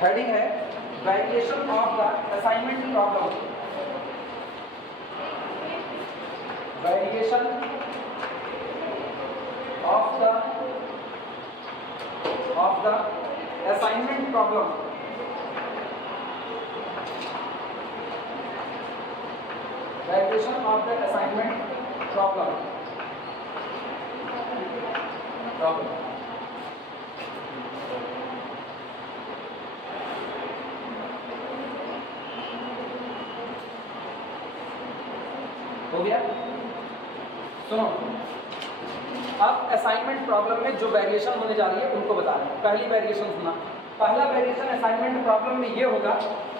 Heading है variation of the assignment problem, variation of the assignment problem, variation of the assignment problem. हो गया? सुनो, अब assignment problem में जो वेरिएशन होने जा रही है उनको बता रहे हैं। पहली वेरिएशन सुना। पहला वेरिएशन असाइनमेंट प्रॉब्लम में ये होगा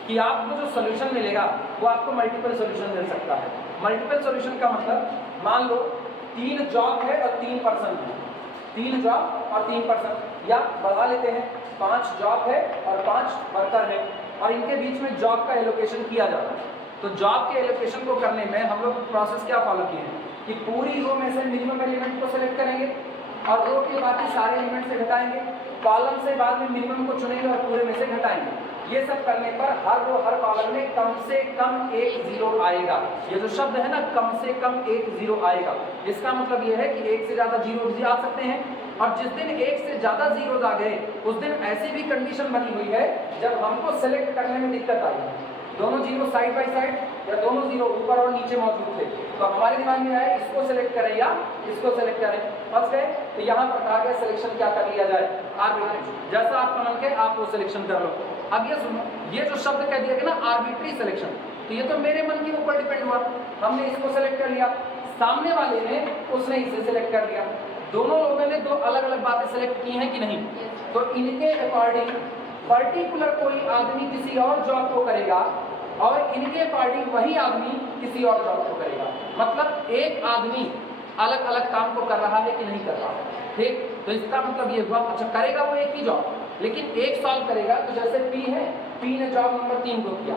कि आपको जो सोल्यूशन मिलेगा वो आपको मल्टीपल सोल्यूशन मिल सकता है। मल्टीपल सोल्यूशन का मतलब, मान लो 3 जॉब है और 3 पर्सन है, 3 जॉब और 3 पर्सन, या बढ़ा लेते हैं 5 जॉब है और 5 वर्कर है, और इनके बीच में जॉब का एलोकेशन किया जाता है। तो जॉब के एलोकेशन को करने में हम लोग प्रोसेस क्या फॉलो किए हैं कि पूरी रो में से मिनिमम एलिमेंट को सेलेक्ट करेंगे और रो के बाकी सारे एलिमेंट से घटाएंगे, कॉलम से बाद में मिनिमम को चुनेंगे और पूरे में से घटाएंगे। ये सब करने पर हर रो हर कॉलम में कम से कम एक जीरो आएगा। ये जो शब्द है ना, कम से कम एक जीरो आएगा, इसका मतलब ये है कि एक से ज्यादा जीरो भी आ सकते हैं। और जिस दिन एक से ज्यादा जीरोज आ गए उस दिन ऐसी भी कंडीशन बनी हुई है जब हमको सेलेक्ट करने में दिक्कत आई है। दोनों जीरो साइड बाय साइड या दोनों जीरो ऊपर और नीचे मौजूद थे, तो हमारे दिमाग में आया इसको सेलेक्ट करें या इसको सेलेक्ट करें। फंस गए तो यहाँ पर कहा गया सिलेक्शन क्या कर लिया जाए, आर्बिट्री, जैसा आपका मन के आप वो सिलेक्शन कर लो। अब ये सुनो, ये जो शब्द कह दिया गया ना आर्बिट्री सिलेक्शन, तो ये तो मेरे मन के ऊपर डिपेंड हुआ, हमने इसको सेलेक्ट कर लिया, सामने वाले ने उसने इसे सेलेक्ट कर लिया, दोनों लोगों ने दो अलग अलग बातें सेलेक्ट की हैं कि नहीं, तो इनके अकॉर्डिंग पर्टिकुलर कोई आदमी किसी और जॉब को करेगा और इनके अकॉर्डिंग वही आदमी किसी और जॉब को करेगा। मतलब एक आदमी अलग अलग काम को कर रहा है कि नहीं कर रहा है, ठीक। तो इसका मतलब ये हुआ, अच्छा करेगा वो एक ही जॉब लेकिन एक सॉल्व करेगा। तो जैसे पी है, पी ने जॉब नंबर 3 को किया,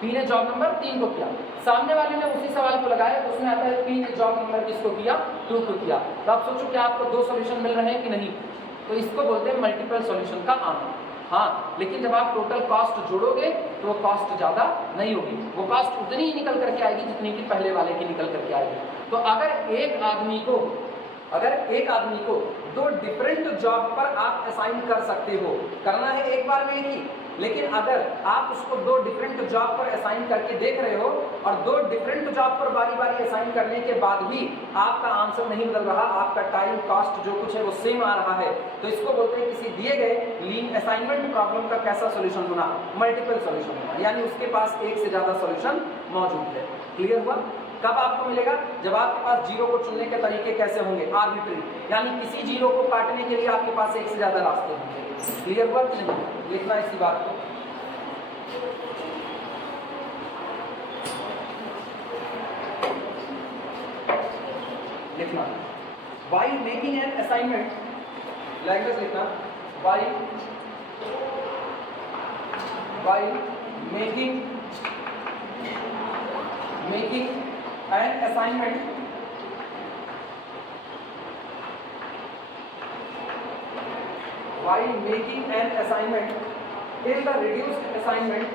पी ने जॉब नंबर 3 को किया, सामने वाले ने उसी सवाल को लगाया, उसमें आता है पी ने जॉब नंबर किसको किया, 2 को किया। तो आप सोचो क्या आपको 2 सॉल्यूशन मिल रहे हैं कि नहीं, तो इसको बोलते हैं मल्टीपल सॉल्यूशन का आना। हाँ, लेकिन जब आप टोटल कॉस्ट जोड़ोगे तो वो कॉस्ट ज़्यादा नहीं होगी, वो कॉस्ट उतनी ही निकल करके आएगी जितनी कि पहले वाले की निकल करके आएगी। तो अगर एक आदमी को 2 डिफरेंट जॉब पर आप असाइन कर सकते हो, करना है एक बार में ही, लेकिन अगर आप उसको 2 डिफरेंट जॉब पर असाइन करके देख रहे हो और 2 डिफरेंट जॉब पर बारी बारी असाइन करने के बाद भी आपका आंसर नहीं बदल रहा, आपका टाइम कॉस्ट जो कुछ है वो सेम आ रहा है, तो इसको बोलते हैं किसी दिए गए असाइनमेंट प्रॉब्लम का कैसा सॉल्यूशन होना, मल्टीपल सॉल्यूशन होना, यानी उसके पास एक से ज्यादा सॉल्यूशन मौजूद है। क्लियर हुआ? कब आपको मिलेगा, जब आपके पास जीरो को चुनने के तरीके कैसे होंगे, आर्बिट्री, यानी किसी जीरो को काटने के लिए आपके पास एक से ज्यादा रास्ते होंगे। क्लियर हुआ कि नहीं? लिखना इसी बात को। लिखना while making an assignment, language लिखना while making an assignment, while making an assignment in the reduced assignment,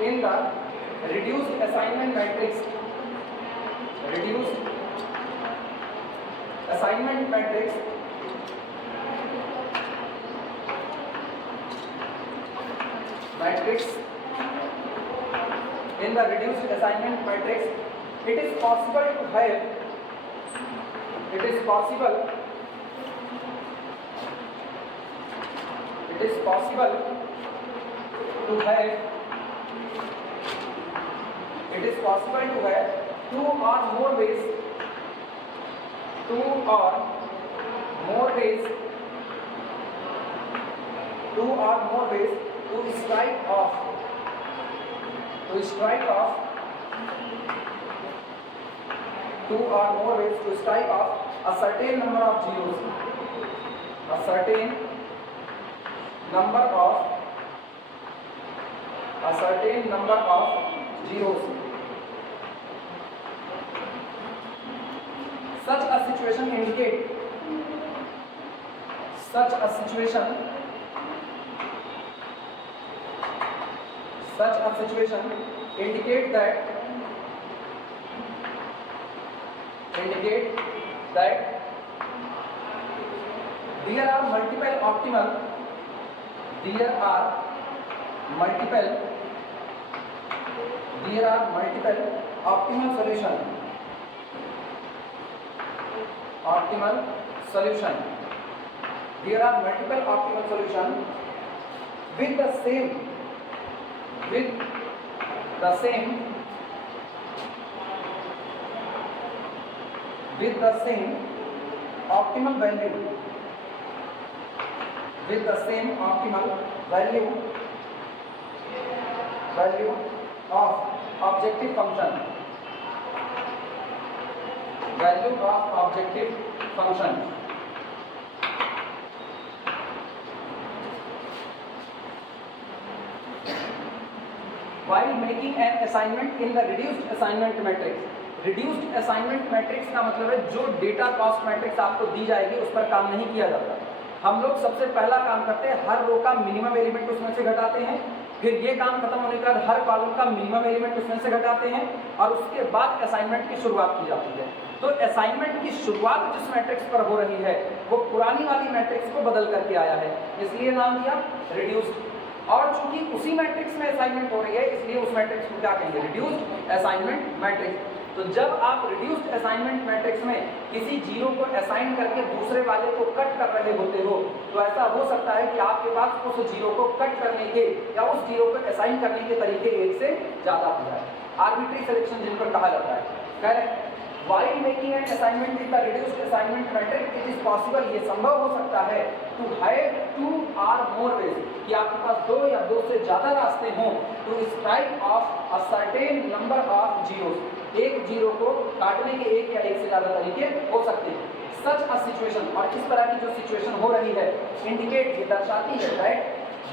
in the reduced assignment matrix, reduced assignment matrix, in the reduced assignment matrix, it is possible to have, it is possible to have 2 or more ways, 2 or more ways to strike off a certain number of zeros, a certain number of zeros. Such a situation such a situation indicate that there are multiple optimal solution with the same optimal value of objective function. While making an assignment in the reduced assignment matrix. Reduced assignment matrix का मतलब है जो data cost matrix आपको दी जाएगी उस पर काम नहीं किया जाता। हम लोग सबसे पहला काम करते हैं, हर रो का मिनिमम एलिमेंट उसमें से घटाते हैं, फिर ये काम खत्म होने के बाद हर कॉलम का मिनिमम एलिमेंट उसमें से घटाते हैं और उसके बाद असाइनमेंट की शुरुआत की जाती है। तो असाइनमेंट की शुरुआत जिस मैट्रिक्स पर हो रही है वो पुरानी वाली मैट्रिक्स को बदल करके आया है, इसलिए नाम दिया रिड्यूस्ड। और चूंकि उसी मैट्रिक्स में असाइनमेंट हो रही है इसलिए उस मैट्रिक्स को क्या कहेंगे, रिड्यूस्ड असाइनमेंट मैट्रिक्स। तो जब आप रिड्यूस्ड असाइनमेंट मैट्रिक्स में किसी जीरो को असाइन करके दूसरे वाले को कट कर रहे होते हो तो ऐसा हो सकता है कि आपके पास उस जीरो को कट करने के या उस जीरो को असाइन करने के तरीके एक से ज्यादा हो जाए, आर्बिट्री सिलेक्शन जिन पर कहा जाता है। कह रहे while making an assignment with the reduced assignment matrix it is possible, ये संभव हो सकता है to have two or more ways, कि आपके पास दो या दो से ज्यादा रास्ते हों to strike off a certain number of zeros, एक जीरो को काटने के एक या एक से ज्यादा तरीके हो सकते हैं। Such a situation, और इस तरह की जो सिचुएशन हो रही है इंडिकेट, ये दर्शाती है that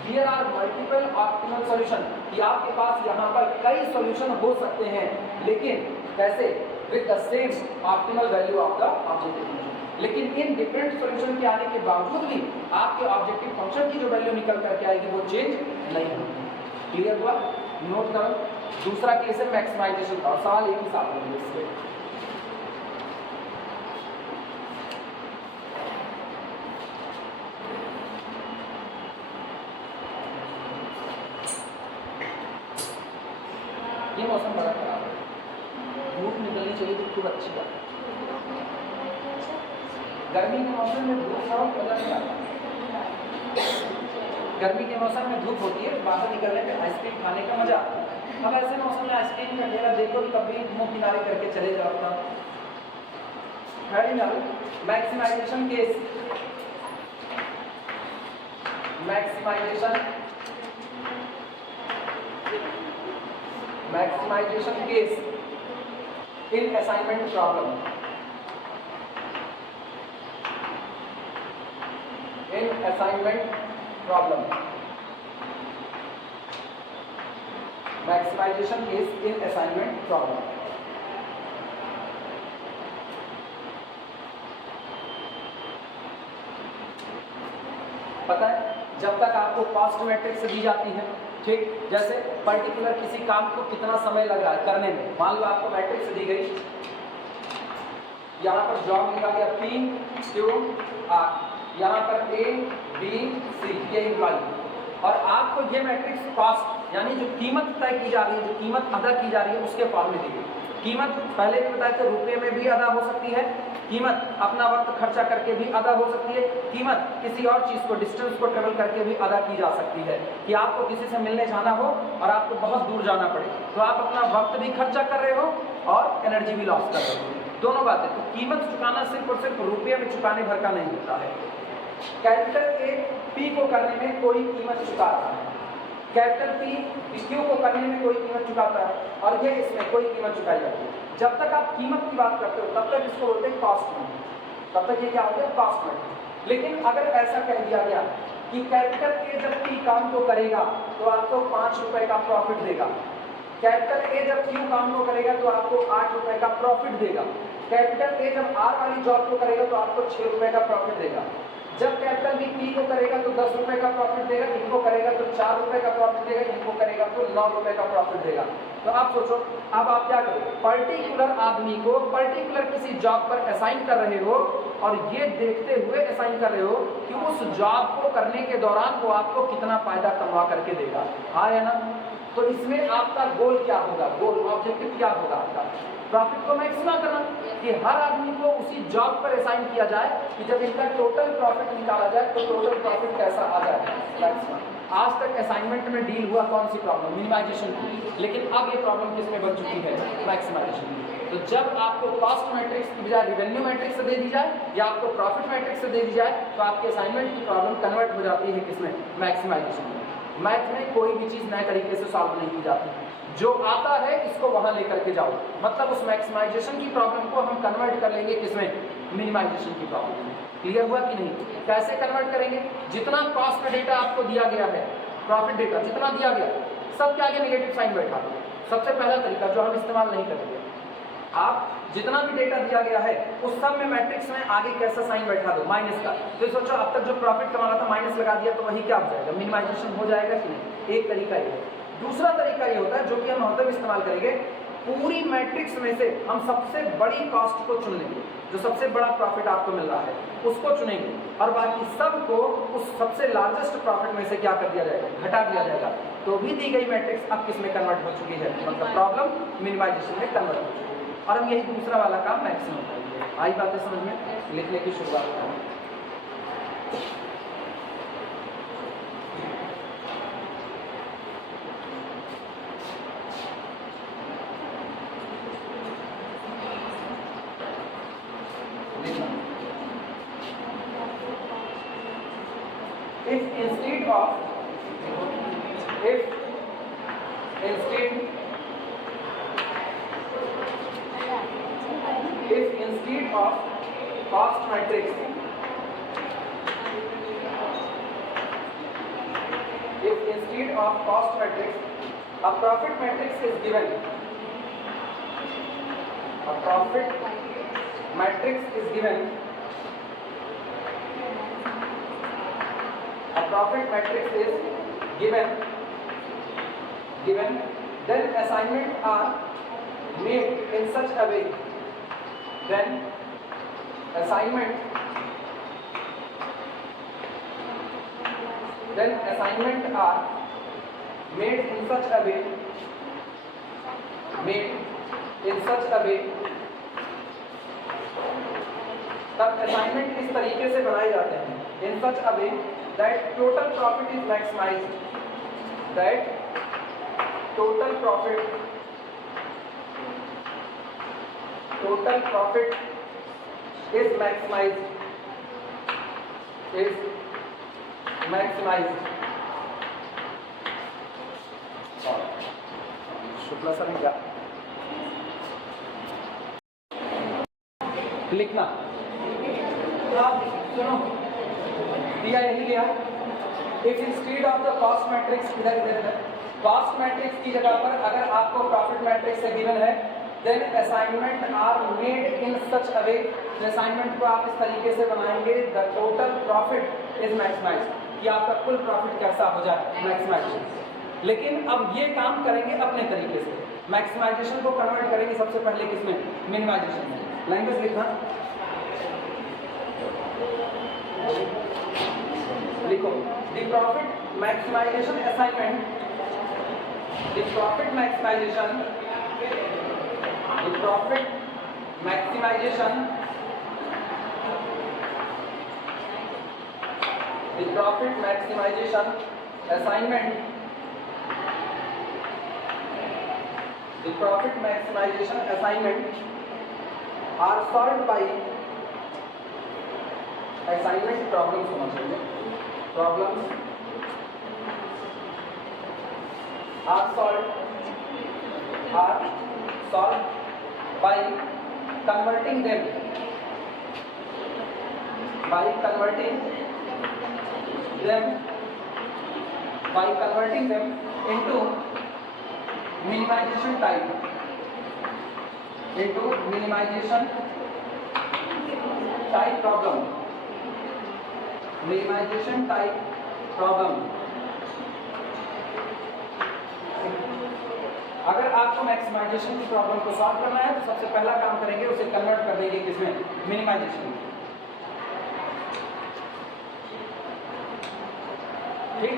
there are multiple optimal solution, कि आपके पास यहाँ पर कई सॉल्यूशन हो सकते हैं, लेकिन कैसे, with the same optimal value of the objective function। लेकिन इन डिफरेंट सॉल्यूशन के आने के बावजूद भी आपके ऑब्जेक्टिव फंक्शन की जो वैल्यू निकल करके आएगी वो चेंज नहीं होगी। क्लियर हुआ? नोट करो। दूसरा केस है मैक्सिमाइजेशन का, सवाल एक ही साथ होंगे इससे। ये मौसम बड़ा खराब है, धूप निकलनी चाहिए तो खूब अच्छी बात। गर्मी के मौसम में धूप थोड़ा मजा नहीं आता। गर्मी के मौसम में धूप होती है, बाहर निकलने में आइसक्रीम खाने का मजा आता है। अब ऐसे मौसम में आइसक्रीम का ठेला देखो कभी मुंह किनारे करके चले जाओ था। Maximization case, maximization case in assignment problem, maximization case in assignment problem। पता है जब तक आपको कॉस्ट मैट्रिक्स दी जाती है, ठीक, जैसे पर्टिकुलर किसी काम को कितना समय लग रहा है करने में, मान लो आपको मैट्रिक्स दी गई, यहाँ पर जॉब लिखा गया PQR, यहाँ पर ABC ये एम्प्लॉय, और आपको ये मैट्रिक्स कॉस्ट यानी जो कीमत तय की जा रही है, जो कीमत अदा की जा रही है उसके फॉर्म में दी गई। कीमत पहले भी बताया था रुपये में भी अदा हो सकती है, कीमत अपना वक्त खर्चा करके भी अदा हो सकती है, कीमत किसी और चीज़ को डिस्टेंस को ट्रेवल करके भी अदा की जा सकती है, कि आपको किसी से मिलने जाना हो और आपको बहुत दूर जाना पड़े तो आप अपना वक्त भी खर्चा कर रहे हो और एनर्जी भी लॉस कर रहे हो, दोनों बातें। तो कीमत चुकाना सिर्फ और सिर्फ रुपये में चुकाने भर का नहीं होता है। कैपिटल ए पी को करने में कोई कीमत चुकाता है, कैपिटल पी क्यू को करने में कोई कीमत चुकाता है, और ये इसमें कोई कीमत चुकाई जाती है। जब तक आप कीमत की बात करते हो तब तक इसको बोलते हैं कॉस्ट में, तब तक ये क्या हो गया, कॉस्ट में। लेकिन अगर ऐसा कह दिया गया कि कैपिटल ए जब पी काम को करेगा तो आपको 5 रुपए का प्रॉफिट देगा, कैपिटल ए जब क्यू काम को करेगा तो आपको 8 रुपए का प्रॉफिट देगा, कैपिटल ए जब आर वाली जॉब को करेगा तो आपको 6 रुपए का प्रॉफिट देगा, जब कैपिटल बी पी को करेगा तो 10 रुपए का प्रॉफिट देगा, इनको करेगा तो 4 रुपए का प्रॉफिट देगा, इनको करेगा तो 9 रुपए का प्रॉफिट देगा। तो आप सोचो, अब आप क्या करो, पर्टिकुलर आदमी को पर्टिकुलर किसी जॉब पर असाइन कर रहे हो और ये देखते हुए असाइन कर रहे हो कि उस जॉब को करने के दौरान वो आपको कितना फायदा कमा करके देगा, हाँ या ना। तो इसमें आपका गोल क्या होगा, गोल ऑब्जेक्टिव क्या होगा आपका, प्रॉफिट को मैक्सिमम करना, कि हर आदमी को उसी जॉब पर असाइन किया जाए कि जब इनका टोटल प्रॉफिट निकाला जाए तो टोटल प्रॉफिट कैसा आ जाए, मैक्सिमम। आज तक असाइनमेंट में डील हुआ कौन सी प्रॉब्लम, मिनिमाइजेशन की, लेकिन अब ये प्रॉब्लम किसमें बन चुकी है, मैक्सिमाइजेशन की। तो जब आपको कॉस्ट मैट्रिक्स की बजाय रिवेन्यू मैट्रिक्स से दे दी जाए या आपको प्रॉफिट मैट्रिक्स से दे दी जाए तो आपके असाइनमेंट की प्रॉब्लम कन्वर्ट हो जाती है किसमें, मैक्सिमाइजेशन में। मैथ में कोई भी चीज़ नए तरीके से सॉल्व नहीं की जाती, जो आता है इसको वहां लेकर के जाओ, मतलब उस मैक्सिमाइजेशन की प्रॉब्लम को हम कन्वर्ट कर लेंगे किसमें, मिनिमाइजेशन की प्रॉब्लम में। क्लियर हुआ कि नहीं, कैसे कन्वर्ट करेंगे, जितना कॉस्ट डेटा आपको दिया गया है, प्रॉफिट डेटा जितना दिया गया, सब के आगे नेगेटिव साइन बैठा दो। सबसे पहला तरीका जो हम इस्तेमाल नहीं करेंगे, आप जितना भी डेटा दिया गया है उस सब में मैट्रिक्स में आगे कैसा साइन बैठा दो, माइनस का। तो सोचो अब तक जो प्रॉफिट कमाना था माइनस लगा दिया तो वही क्या हो जाएगा, मिनिमाइजेशन हो जाएगा कि नहीं, एक तरीका ये है। दूसरा तरीका ये होता है जो कि हम मतलब इस्तेमाल करेंगे, पूरी मैट्रिक्स में से हम सबसे बड़ी कॉस्ट को चुन लेंगे, जो सबसे बड़ा प्रॉफिट आपको मिल रहा है उसको चुनेंगे और बाकी सबको उस सबसे लार्जेस्ट प्रॉफिट में से क्या कर दिया जाएगा, घटा दिया जाएगा। तो भी दी गई मैट्रिक्स अब किस में कन्वर्ट हो चुकी है, मतलब प्रॉब्लम मिनिमाइजेशन में कन्वर्ट हो चुकी है। और हम यही दूसरा वाला काम मैक्सिमम करेंगे। आई बातें समझ में, लिखने की शुरुआत करें। If instead of cost matrix, if instead of cost matrix a profit matrix is given, a profit matrix is given, a profit matrix is given, then assignments are made in such a way, then assignment are made in such a way, तब assignment इस तरीके से बनाए जाते हैं, in such a way that total profit is maximized, that total profit is maximized, Shukla sir ने क्या लिखना, आप सुनो, दिया यही गया। If instead of the cost matrix, इधर कॉस्ट मैट्रिक्स की जगह पर अगर आपको प्रॉफिट मैट्रिक्स से गिवन है, then assignment are made in such a way, assignment को आप इस तरीके से बनाएंगे the total profit is maximize, कि आपका कुल प्रॉफिट कैसा हो जाए, मैक्सिमाइजेशन। लेकिन अब ये काम करेंगे अपने तरीके से, मैक्सिमाइजेशन को कन्वर्ट करेंगे सबसे पहले किसमें, मिनिमाइजेशन में। लैंग्वेज लिखना, लिखो the profit maximization assignment, the profit maximization, the profit maximization, the profit maximization assignment, the profit maximization assignment are solved by assignment problems होना चाहिए, problems are solved by converting them into minimization type, problem, minimization type problem. अगर आपको maximisation की problem को solve करना है तो सबसे पहला काम करेंगे उसे कन्वर्ट कर देंगे किसमें, मिनिमाइजेशन में। ठीक,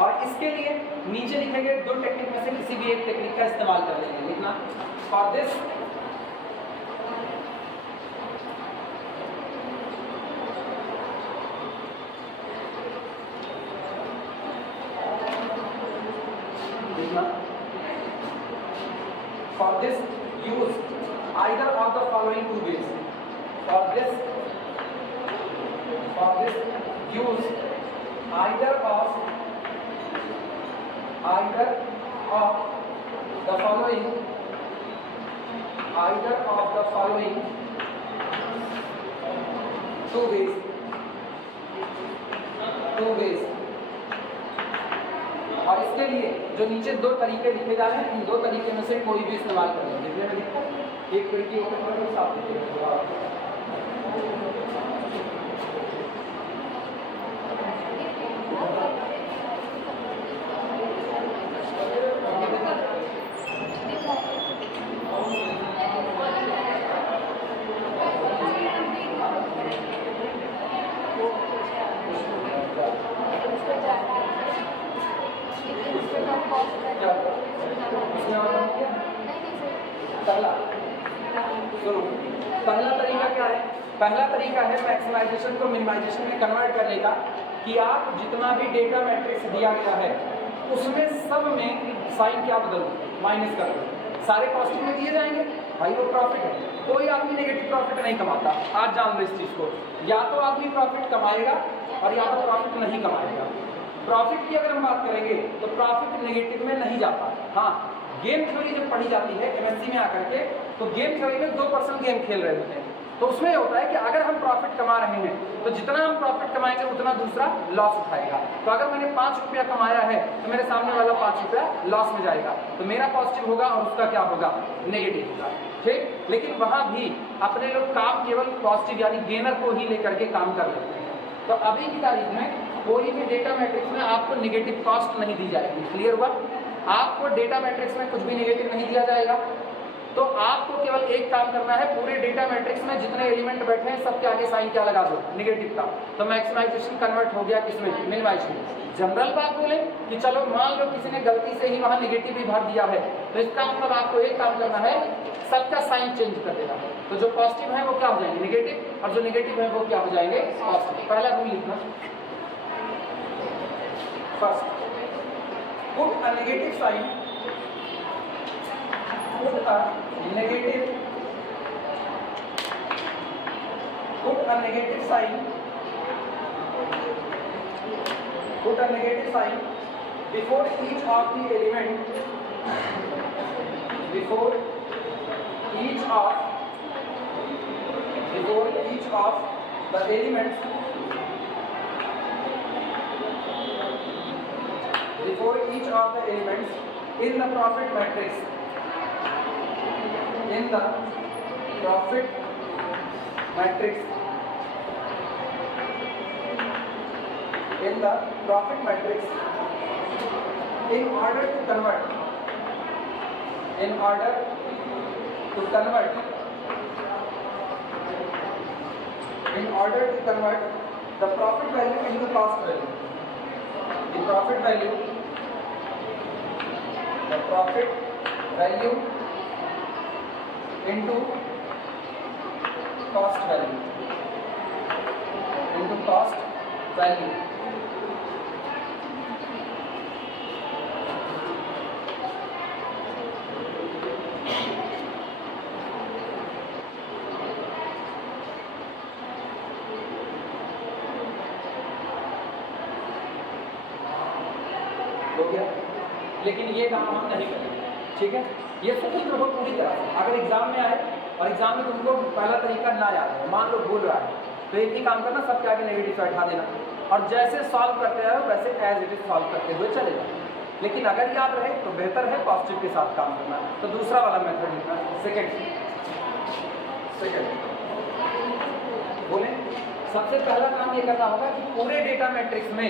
और इसके लिए नीचे लिखे गए दो टेक्निक में से किसी भी एक टेक्निक का इस्तेमाल कर लेंगे। लिखना for this for this use either of the following two ways. For this use either of the following two ways। और इसके लिए जो नीचे दो तरीके लिखे जा रहे हैं इन दो तरीके में से कोई भी इस्तेमाल कर लेंगे। एक खिड़की ओपन करो, साफ लिखिए। पहला तरीका क्या है? पहला तरीका है मैक्सिमाइजेशन को मिनिमाइजेशन में कन्वर्ट करने का, कि आप जितना भी डेटा मैट्रिक्स दिया गया है उसमें सब में साइन क्या बदल दो, माइनस कर दो। सारे पॉजिटिव में दिए जाएंगे, भाई वो प्रॉफिट है। कोई आदमी नेगेटिव प्रॉफिट नहीं कमाता, आज जान लो इस चीज़ को। या तो आदमी प्रॉफिट कमाएगा और या तो प्रॉफिट नहीं कमाएगा। प्रॉफिट की अगर हम बात करेंगे तो प्रॉफिट नेगेटिव में नहीं जाता। हाँ, गेम थ्योरी जब पढ़ी जाती है एमएससी में आकर के, तो गेम थ्योरी में 2% गेम खेल रहे होते हैं। तो उसमें ये होता है कि अगर हम प्रॉफिट कमा रहे हैं तो जितना हम प्रॉफिट कमाएंगे उतना दूसरा लॉस उठाएगा। तो अगर मैंने 5 रुपया कमाया है तो मेरे सामने वाला 5 रुपया लॉस में जाएगा, तो मेरा पॉजिटिव होगा और उसका क्या होगा, नेगेटिव होगा। ठीक, लेकिन वहाँ भी अपने लोग काम केवल पॉजिटिव यानी गेनर को ही लेकर के काम कर लेते हैं। तो अभी की तारीख में कोई भी डेटा मैट्रिक्स में आपको नेगेटिव कॉस्ट नहीं दी जाएगी। क्लियर हुआ? आपको डेटा मैट्रिक्स में कुछ भी नेगेटिव नहीं दिया जाएगा। तो आपको केवल एक काम करना है, पूरे डेटा मैट्रिक्स में जितने एलिमेंट बैठे हैं सबके आगे साइन क्या लगा दो, नेगेटिव का। तो मैक्सिमाइजेशन कन्वर्ट हो गया किसमें, मिनिमाइजेशन। जनरल बात बोले कि चलो मान लो किसी ने गलती से ही वहाँ नेगेटिव भी भर दिया है, तो इसका मतलब आपको एक काम करना है, सबका साइन चेंज कर देना है। तो जो पॉजिटिव है वो क्या हो जाएंगे, नेगेटिव, और जो नेगेटिव है वो क्या हो जाएंगे, पॉजिटिव। पहला रूल लिखना, first put a negative sign, put a negative sign before each of the element, before each of the elements, before each of the elements in the profit matrix, in the profit matrix, in the profit matrix, in order to convert, in order to convert, in order to convert the profit value into cost value, the profit value into cost value, into cost value. हो गया, लेकिन ये काम हम नहीं करेंगे। ठीक है, ये स्वतंत्र हो पूरी तरह से। अगर एग्जाम में आए और एग्जाम में तुमको पहला तरीका ना याद है, मान लो भूल रहा है, तो एक ही काम करना, सबके आगे नेगेटिव से हटा देना और जैसे सॉल्व करते रहो वैसे एज इट इज सॉल्व करते हुए चले जाओ। लेकिन अगर याद रहे तो बेहतर है पॉजिटिव के साथ काम करना। तो दूसरा वाला मेथड लिखना, सेकेंड बोले सबसे पहला काम ये करना होगा कि पूरे डेटा मैट्रिक्स में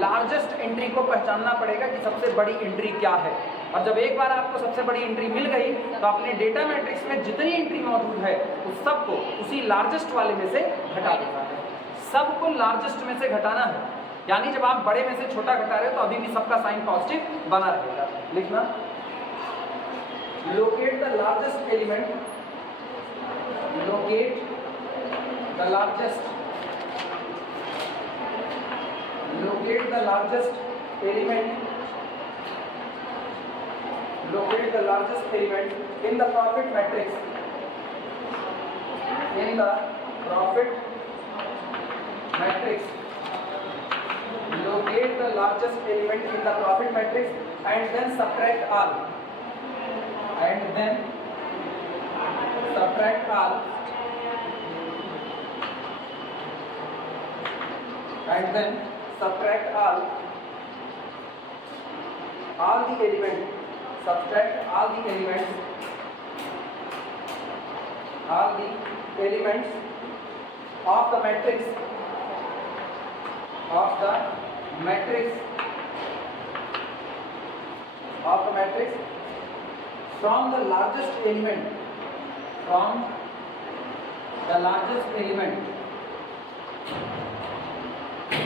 लार्जेस्ट एंट्री को पहचानना पड़ेगा कि सबसे बड़ी एंट्री क्या है। और जब एक बार आपको सबसे बड़ी एंट्री मिल गई तो अपने डेटा मैट्रिक्स में जितनी एंट्री मौजूद है उस सबको उसी लार्जेस्ट वाले में से घटा देना है। सबको लार्जेस्ट में से घटाना है, यानी जब आप बड़े में से छोटा घटा रहे हो तो अभी भी सबका साइन पॉजिटिव बना रहेगा। लिखना, locate the largest element, locate the largest, locate the largest element, locate the largest element in the profit matrix, in the profit matrix, locate the largest element in the profit matrix and then subtract all, and then subtract all, and then subtract all the elements, subtract all the elements, all the elements of the matrix, of the matrix, of the matrix from the largest element, from the largest element,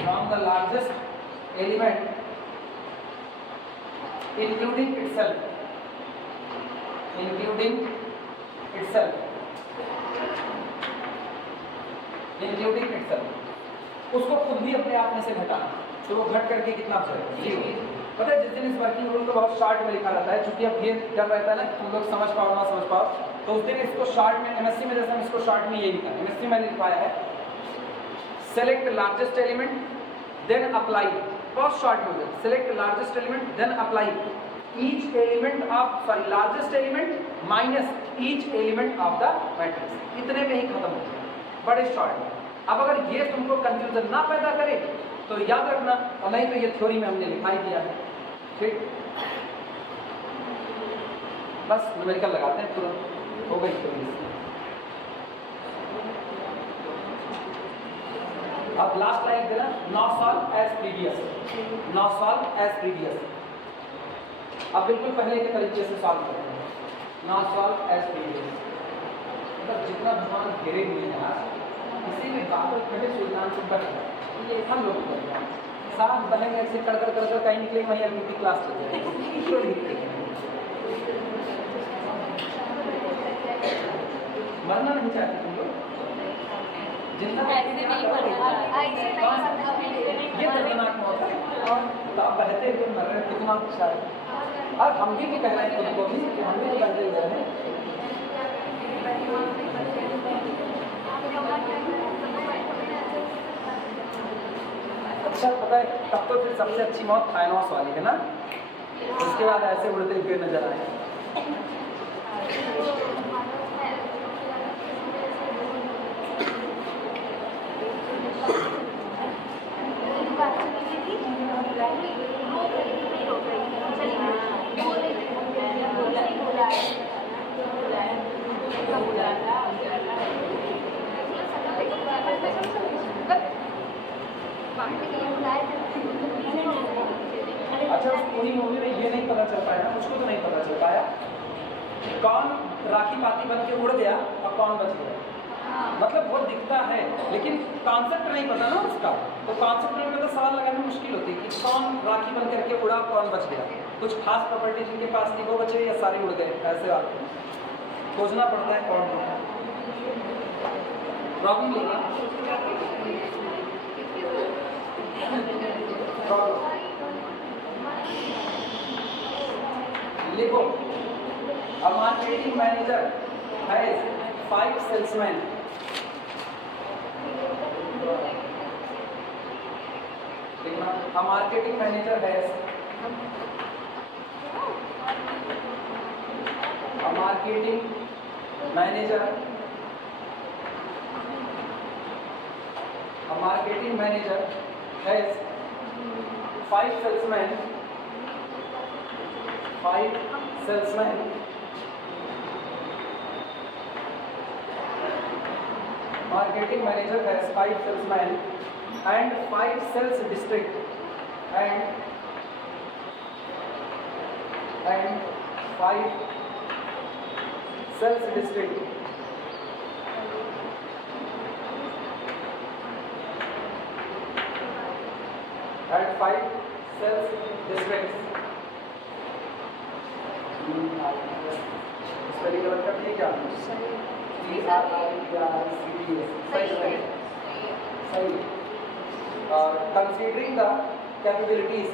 from the largest element including itself, including itself, including itself, उसको खुद भी अपने आप में से घटाना। तो वो घट करके कितना बचेगा? 0। पता है जिस दिन इस वर्किंग रूल को बहुत शॉर्ट में लिखा रहता है, चूंकि अब ये क्या रहता है ना तुम लोग समझ पाओ ना समझ पाओ, तो उस दिन इसको शॉर्ट में एमएससी में जैसे हम इसको शॉर्ट में ये लिखा है, एमएससी में लिखवाया है select largest element then apply, first short में होगा select largest element then apply each element of sorry largest element minus each element of the matrix, इतने में ही खत्म हो गया बड़े शॉर्ट में। अब अगर ये तुमको कंफ्यूजन ना पैदा करे तो याद रखना, और नहीं तो ये थ्योरी में हमने लिखा ही दिया है। ठीक, बस न्यूमेरिकल लगाते हैं तुरंत हो गई थ्योरी। अब लास्ट लाइन देना, not solve as previous, not solve as previous. अब बिल्कुल पहले के तरीके से सॉल्व करते हैं, नॉट सॉल्व एज प्रीवियस। मतलब जितना भगवान घेरे हुए हैं आज इसी में बात खड़े सुल्तान से बढ़ गया, हम लोग करेंगे साथ बनेंगे ऐसे कर कहीं निकले वहीं एलपीटी क्लास चल जाएगी। मरना नहीं चाहते तुम लोग, जितना ये दर्दनाक मौत है और आप बहते हुए मर रहे हैं, कितना अच्छा है। और हम भी कह रहे हैं खुद को भी कि हम भी बहते हुए हैं। अच्छा पता है तब तो फिर सबसे अच्छी मौत थाइनॉस वाली है ना, उसके बाद ऐसे उड़ते हुए नजर आए। अच्छा उस पूरी मूवी में ये नहीं पता चल पाया, मुझको तो नहीं पता चल पाया कौन राखी पाती बन के उड़ गया और कौन बच गया। मतलब वो दिखता है लेकिन कॉन्सेप्ट नहीं पता ना उसका, तो कॉन्सेप्ट नहीं पता सवाल लगाना मुश्किल होती है कि कौन राखी बन करके उड़ा कौन बच गया। कुछ खास प्रॉपर्टी जिनके पास थी वो बचे या सारे उड़ गए, ऐसे बात खोजना पड़ता है कौन होता है। प्रॉब्लम लिखो, a marketing manager has 5 salesmen. A marketing manager has a marketing manager has 5 salesmen. 5 salesmen marketing manager has 5 salesmen and 5 sales district and 5 sales district and 5 sales districts. Spelling गलत कर दिए क्या? सही. और considering the capabilities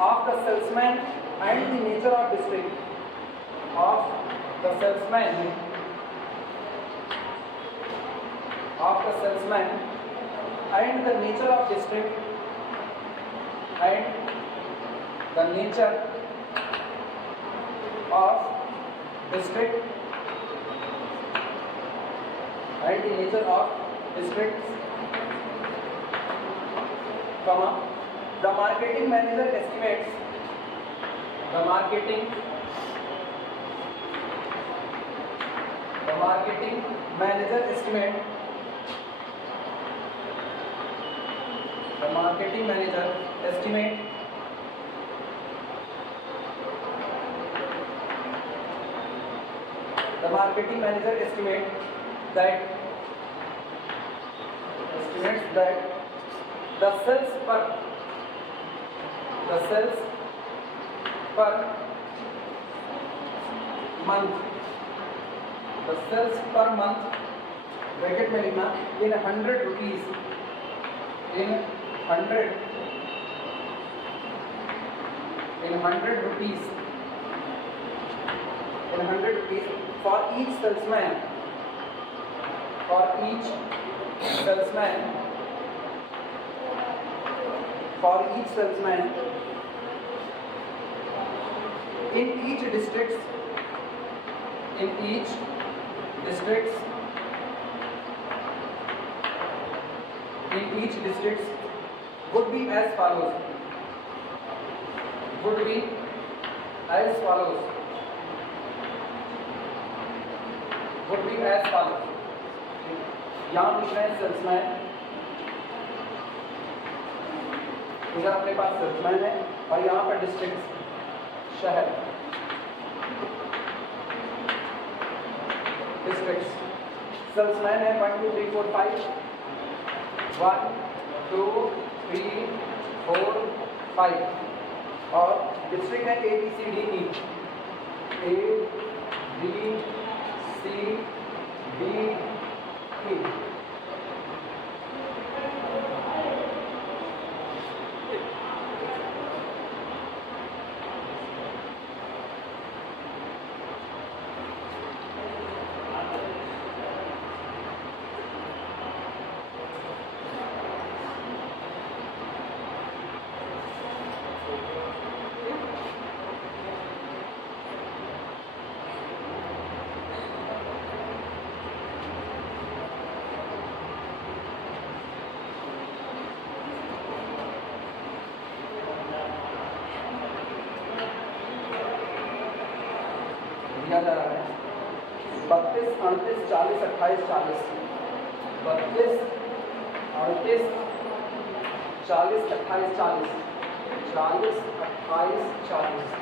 of the salesman and the nature of district and the nature of district and the nature of districts, comma, the marketing manager estimates the marketing manager estimate that the sales per month bracket में लिखना in 100 rupees for each salesman in each districts would be as follows. यहाँ लिख रहे हैं salesman, इधर अपने पास salesman है और यहाँ पर डिस्ट्रिक्ट शहर डिस्ट्रिक्ट सेल्समैन है 1 2 3 4 5 1 2 3 4 5 और डिस्ट्रिक्ट है A B C D E दिया जा रहा है 32 38 40 28 40 32 38 40 28 40 40 28 40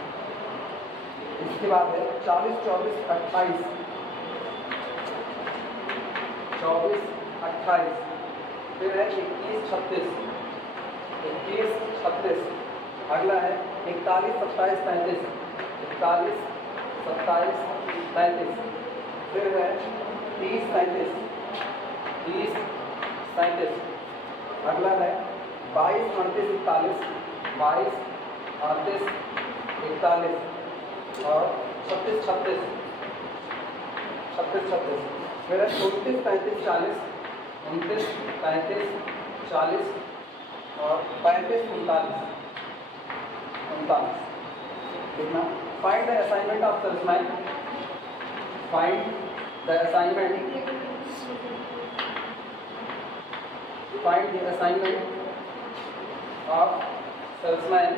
इसके बाद है 40 24 28 24 28 फिर है 21 36 अगला है 41 27 35 41 27 35 फिर है 30 37 अगला है 22 38 41 22 38 41 और 36 फिर है 29 35 40 29 35 40 और 35 39 देखना Find the assignment of salesman. Find the assignment Find the assignment of salesman.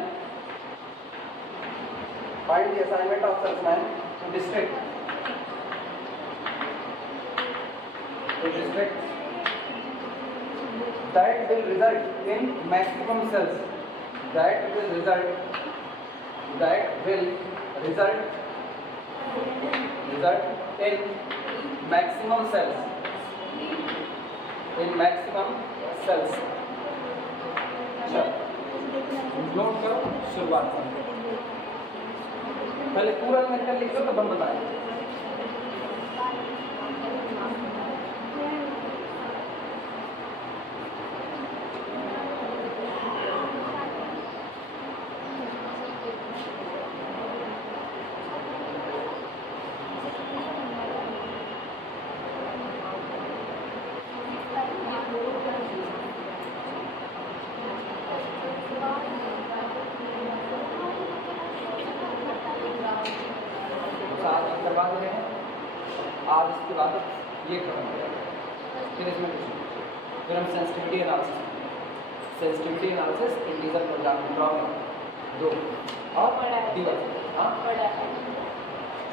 Find the assignment of salesman to district. To district that will result in maximum sales. That will result in maximum sales. In maximum sales. अच्छा note करो शुरुआत से पहले पूरा method लिख दो तो हम बताएं। करवा दे रहे हैं आज, इसके बाद ये खत्म हो जाएगा। फिर इसमें फिर हम sensitivity analysis integer programming problem 2 और दिवस। हाँ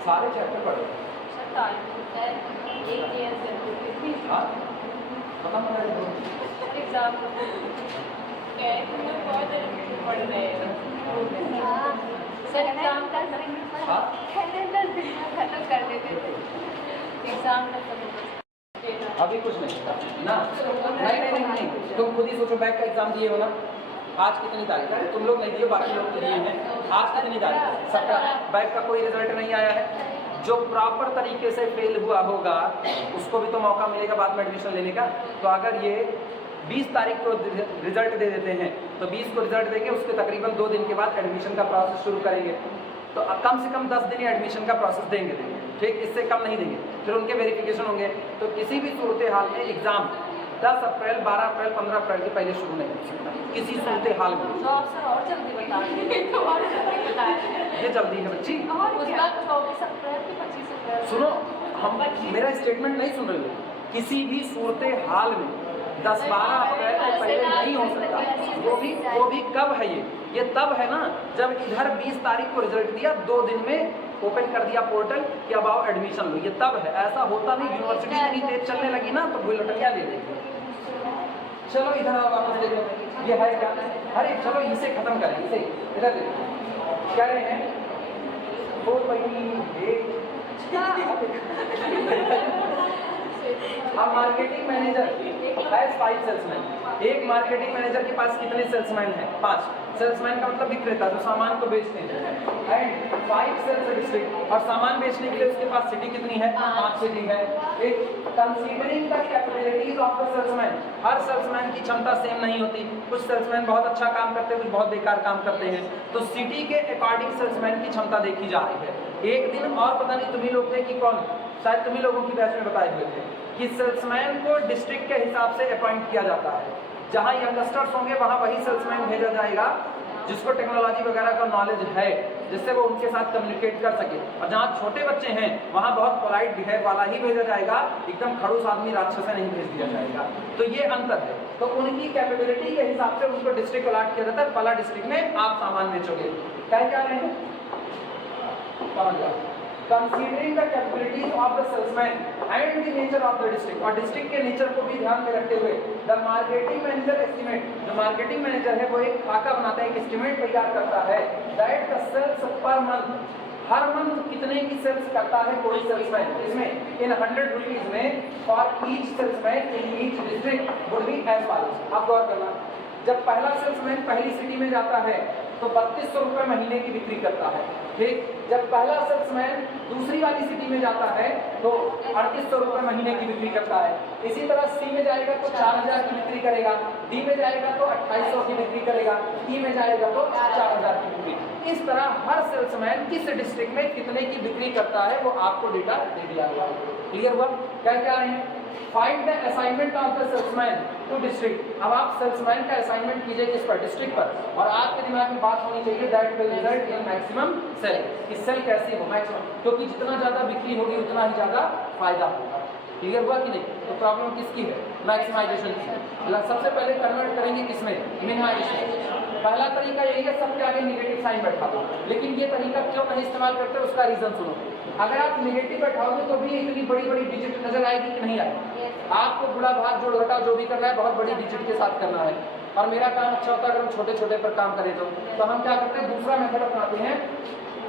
सारे चैप्टर पढ़े। हाँ खत्म हो जाएगा एग्जाम पढ़ रहे हैं सर। एग्जाम का खत्म कर देते थे एग्जाम का। अभी कुछ नहीं ना, नहीं तुम खुद ही सोचो। बैक का एग्जाम दिए हो ना, आज कितनी तारीख है? तुम लोग नहीं दिए, बाकी लोग दिए हैं। आज कितनी तारीख? 17। बैक का कोई रिजल्ट नहीं आया है। जो प्रॉपर तरीके से फेल हुआ होगा उसको भी तो मौका मिलेगा बाद में एडमिशन लेने का। तो अगर ये 20 तारीख को रिजल्ट दे देते हैं तो 20 को रिजल्ट देंगे, उसके तकरीबन 2 दिन के बाद एडमिशन का प्रोसेस शुरू करेंगे। तो कम से कम 10 दिन एडमिशन का प्रोसेस देंगे, ठीक, इससे कम नहीं देंगे। फिर उनके वेरिफिकेशन होंगे। तो किसी भी सूरत हाल में एग्जाम 10 अप्रैल, 12 अप्रैल, 15 अप्रैल के पहले शुरू नहीं हो सकता किसी सूरत हाल में। तो आप सर और जल्दी बता दें तो और जल्दी बता दें। ये जल्दी है बच्ची। उस बार 24 अप्रैल की 25 अप्रैल। सुनो, हम मेरा स्टेटमेंट नहीं सुन रहे हो। किसी भी सूरत हाल में 10-12 अप्रैल के पहले नहीं हो सकता। वो भी कब है? ये तब है ना जब इधर 20 तारीख को रिजल्ट दिया, 2 दिन में ओपन कर दिया पोर्टल कि अब आओ एडमिशन लो। ये तब है, ऐसा होता नहीं। यूनिवर्सिटी इतनी तेज चलने लगी ना तो भूल लटकिया ले लेगी। चलो इधर आओ, वापस देखो ये है क्या। अरे चलो इसे खत्म करें, इसे इधर देखो क्या रहे हैं। 4 अब मार्केटिंग मैनेजर हैज 5 सेल्समैन। एक मार्केटिंग मैनेजर के पास कितने सेल्समैन हैं? 5। सेल्समैन का मतलब विक्रेता जो सामान को बेचते हैं। एंड 5 सेल्स डिस्ट्रिक्ट, और सामान बेचने के लिए उसके पास सिटी कितनी है? 5 सिटी है। एक considering the capabilities of the salesman, her salesman की क्षमता सेम नहीं होती। कुछ सेल्समैन बहुत अच्छा काम करते हैं, कुछ बहुत बेकार काम करते हैं। तो सिटी के अकॉर्डिंग सेल्समैन की क्षमता देखी जा रही है। एक दिन और पता नहीं तुम्ही लोग थे कि कौन, शायद तुम्ही लोगों की बैच में बताए हुए थे कि सेल्समैन को डिस्ट्रिक्ट के हिसाब से अपॉइंट किया जाता है। जहाँ यंगस्टर्स होंगे वहाँ वही सेल्समैन भेजा जाएगा जिसको टेक्नोलॉजी वगैरह का नॉलेज है, जिससे वो उनके साथ कम्युनिकेट कर सके। और जहाँ छोटे बच्चे हैं वहाँ बहुत पोलाइट बिहेव वाला ही भेजा जाएगा, एकदम खड़ूस आदमी राक्षस नहीं भेज दिया जाएगा। तो ये अंतर है। तो उनकी कैपेबिलिटी के हिसाब से उनको डिस्ट्रिक्ट अलॉट किया जाता है। फला डिस्ट्रिक्ट में आप सामान बेचोगे। क्या रहे हैं? समझ जाओ। Considering the capabilities of the salesman and the nature of the district, और डिस्ट्रिक्ट के नेचर को भी ध्यान में रखते हुए द मार्केटिंग मैनेजर एस्टिमेट, जो मार्केटिंग मैनेजर है वो एक खाका बनाता है, एक एस्टिमेट तैयार करता है that the sales per month, हर मंथ कितने की सेल्स करता है कोई सेल्समैन। इसमें इन 100 रुपीज में for each salesman in each district would be as follows. आप गौर करना, जब पहला सेल्समैन पहली सिटी में जाता है तो 3200 रुपये महीने की बिक्री करता है, ठीक। जब पहला सेल्समैन दूसरी वाली सिटी में जाता है तो 3800 रुपये महीने की बिक्री करता है। इसी तरह सी में जाएगा तो 4000 की बिक्री करेगा, डी में जाएगा तो 2800 की बिक्री करेगा, ई में जाएगा तो 4000 की बिक्री। इस तरह हर सेल्समैन किस डिस्ट्रिक्ट में कितने की बिक्री करता है वो आपको डेटा दे दिया हुआ है। क्लियर हुआ? क्या रहे हैं? Find the assignment of the salesman to district. अब आप सेल्समैन का असाइनमेंट कीजिए किस पर? डिस्ट्रिक्ट पर। और आपके दिमाग में बात होनी चाहिए that will result in maximum sale, कि सेल कैसी हो मैक्सिमम, क्योंकि जितना ज़्यादा बिक्री होगी उतना ही ज़्यादा फायदा होगा। क्लियर हुआ कि नहीं? तो प्रॉब्लम किसकी है? मैक्सिमाइजेशन की है। सबसे पहले कन्वर्ट करेंगे किसमें? मिनिमाइजेशन। पहला तरीका यही है, सबके आगे नेगेटिव साइन बैठा दो, लेकिन ये तरीका क्यों नहीं इस्तेमाल करते उसका रीजन सुनो। अगर आप नेगेटिव बैठाओगे तो भी इतनी बड़ी बड़ी डिजिट नजर आएगी कि नहीं आएगी? आपको गुणा भाग जोड़ घटाव जो भी करना है बहुत बड़ी डिजिट के साथ करना है, और मेरा काम अच्छा होता है अगर हम छोटे छोटे पर काम करें तो हम क्या करते हैं, दूसरा मेथड अपनाते हैं।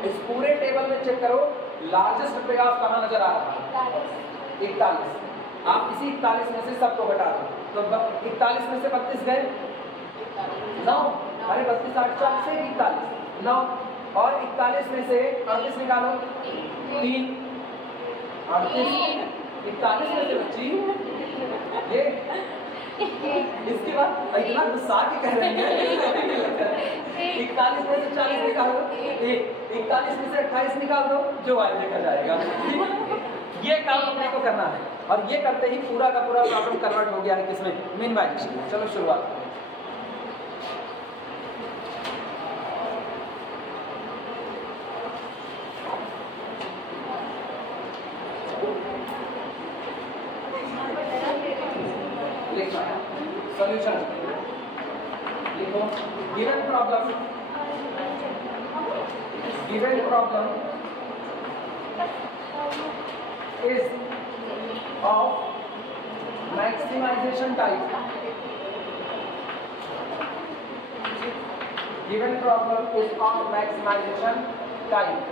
इस पूरे टेबल में चेक करो लार्जेस्ट पे ऑफ कहाँ नजर आ रहा है? 41। आप इसी 41 में से सबको घटा दो, तो 41 में से 32 गए 9, अरे 32 8 4 से 41 9, और 41 में से 38 निकालो 3, 38 41 में से बच्ची ये इसके बाद इतना गुस्सा के कह रही है 41 में से 40 निकालो 1, 41 में से 28 निकाल दो, जो आए देखा जाएगा। ये काम अपने को करना है, और ये करते ही पूरा का पूरा प्रॉब्लम कन्वर्ट हो गया है किसमें? मिनिमाइजेशन। चलो शुरुआत। सॉल्यूशन लिखो। Given problem is of maximization type. Given problem is of maximization type.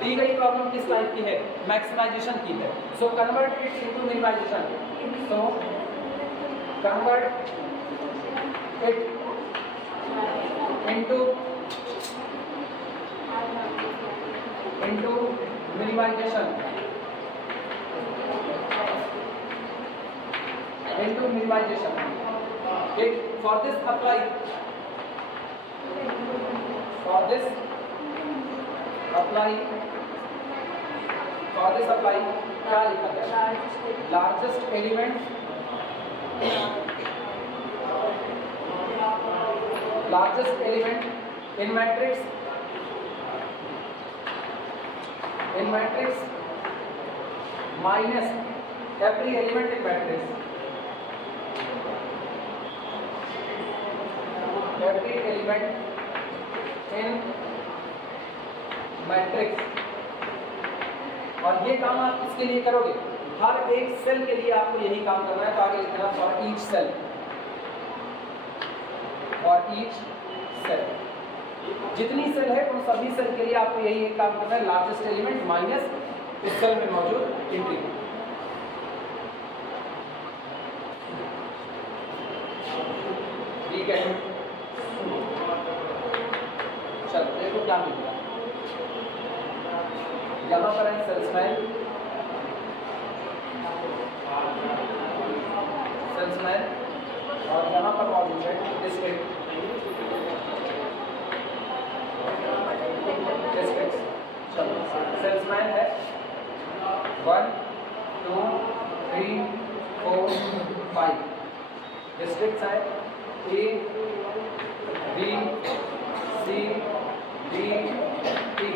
दी गई प्रॉब्लम किस टाइप की है? मैक्सिमाइजेशन की है। So convert it into minimization. So convert it into minimization into minimization. Okay, for this apply क्या लिखा गया? Largest element in matrix minus every element in matrix. Every element in matrix. और ये काम आप किसके लिए करोगे? हर एक सेल के लिए आपको यही काम करना है। तो आगे लिखना फॉर ईच सेल, जितनी सेल है उन सभी सेल के लिए आपको यही एक काम करना है, लार्जेस्ट एलिमेंट माइनस इस सेल में मौजूद इंटीग्रल। ठीक है, चलो देखो क्या मिलेगा। यहाँ पर है सेल्समैन, और यहाँ पर मौजूद है डिस्ट्रिक्ट। सेल्समैन है 1 2 3 4 5। डिस्ट्रिक्ट्स है A B C D E।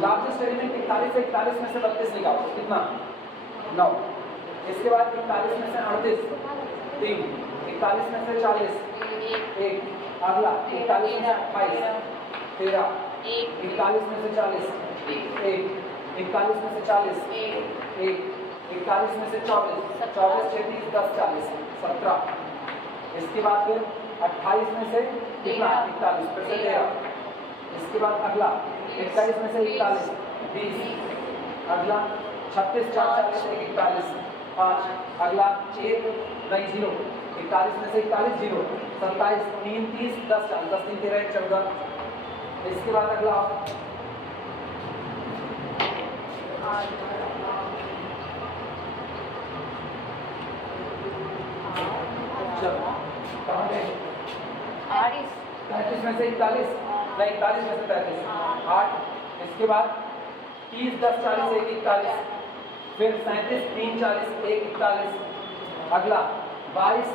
Largest element 41 है, 41 में से 32 निकालो, कितना? 9। इसके बाद 41 में से 38 3, 41 में से 40 1, अगला 41 में से 28 13, 41 में से 40 1, 41 में से 40 1, 41 में से 24 24 36 10 40 17। इसके बाद फिर 28 में से कितना? 41 फिर से 13। इसके बाद अगला 41 में से 41 20, अगला 36 4 41 41 5, अगला 1 नहीं 0 41 में से 41 जीरो, 27 3 30 10 40, 10 3 13 14। इसके बाद अगला चलो कहाँ गए? 35 में से 41 नहीं 41 में से 35 8। इसके बाद 30 10 40 1 41, फिर 37 3 40 1 41। अगला 22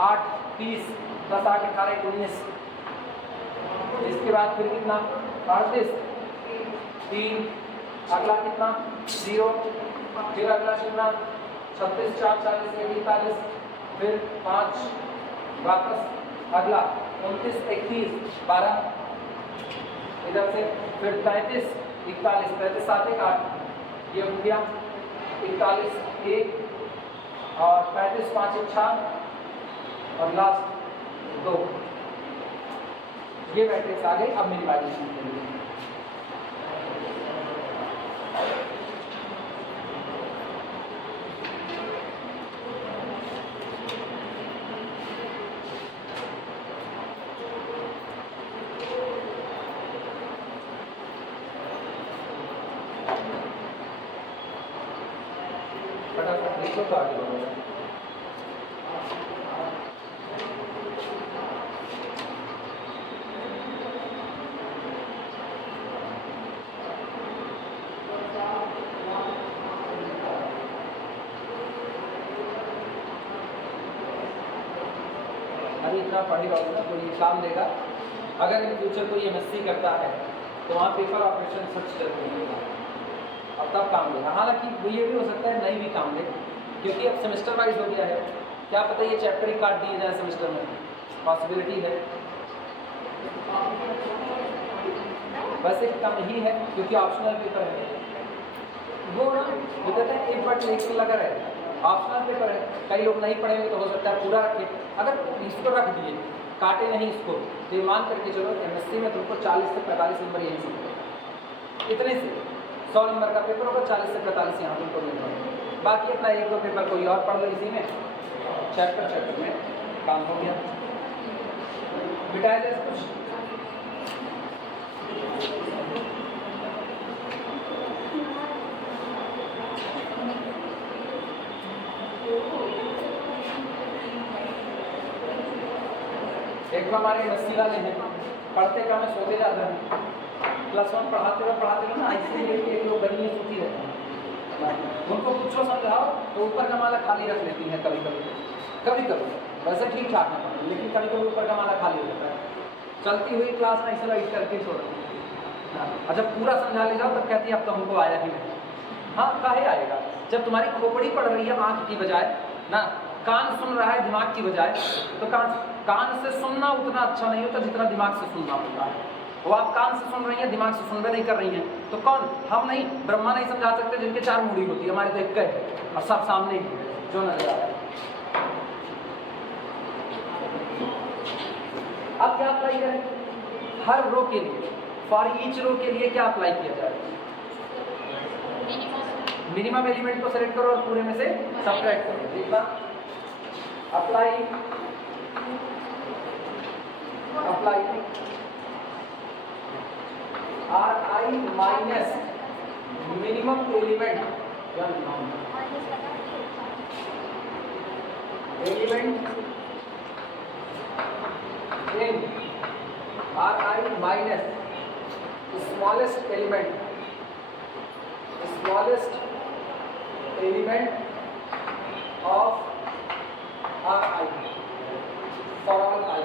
8 30 10 8 18 19। इसके बाद फिर कितना 38 3। अगला कितना 0, फिर अगला कितना 36 4 40 1 41, फिर 5 वापस। अगला 29 31 12 इधर से, फिर 33 41 33 7 1 8, ये हो गया 41 1 और 35 5 1 6 और लास्ट 2। ये मैट्रिक्स आ गई। अब मेरी वाइब्रेशन के लिए फटाफट लिखो तो आगे बढ़ो। अरे इतना पढ़ेगा ना कोई काम देगा। अगर इन फ्यूचर कोई एमएससी करता है तो वहाँ पेपर ऑपरेशन सर्च करके मिलेगा, अब तब काम देगा। हालांकि वो ये भी हो सकता है नहीं भी काम दे, क्योंकि अब सेमेस्टर वाइज हो गया है। क्या पता ये चैप्टर ही काट दिए जाए सेमेस्टर में, पॉसिबिलिटी है। बस एक कम ही है क्योंकि ऑप्शनल पेपर है वो ना, वो कहते हैं एक बार लेक्चर लगा रहे, ऑप्शनल पेपर है। कई लोग नहीं पढ़ेंगे तो हो सकता है पूरा रखे। अगर इसको रख दिए काटे नहीं इसको, तो ये मान करके चलो एमएससी में तुमको 40 से 45 नंबर यहीं से, इतने से 100 नंबर का पेपर होगा, 40 से 45 यहाँ तुमको मिल रहा। बाकी अपना एक दो पेपर कोई और पढ़ लो इसी में, चैप्टर में काम हो गया। बिटाया जाए कुछ एक हमारे एमएससी वाले हैं, पढ़ते कम है सोते ज़्यादा हैं। +1 पढ़ाते हुए ना ऐसे एक लोग बनी सोती रहते हैं, उनको कुछ समझाओ तो ऊपर का माला खाली रख लेती हैं कभी कभी। वैसे ठीक ठाक है लेकिन कभी कभी ऊपर का माला खाली होता है। चलती हुई क्लास में ऐसे लाइट करके छोड़ती है। और जब पूरा समझा ले जाओ तब कहती है अब तो हमको आया ही नहीं। हाँ काहे आएगा, जब तुम्हारी खोपड़ी पढ़ रही है आँख की बजाय ना, कान सुन रहा है दिमाग की बजाय, तो कान से सुनना उतना अच्छा नहीं होता जितना दिमाग से सुनना होता है। वो आप कान से सुन रही हैं, दिमाग से सुनवे नहीं कर रही हैं, तो कौन, हम नहीं, ब्रह्मा नहीं समझा सकते जिनके 4 मूड़ी होती है, हमारे देख के और सब सामने ही जो नजर आ रहा है। अब क्या अप्लाई करें हर रो के लिए, फॉर ईच रो के लिए क्या अप्लाई किया जाए? मिनिमम एलिमेंट को सेलेक्ट करो और पूरे में से सब्ट्रैक्ट करो। देखना apply RI minus minimum element in RI minus smallest element of RI for all I।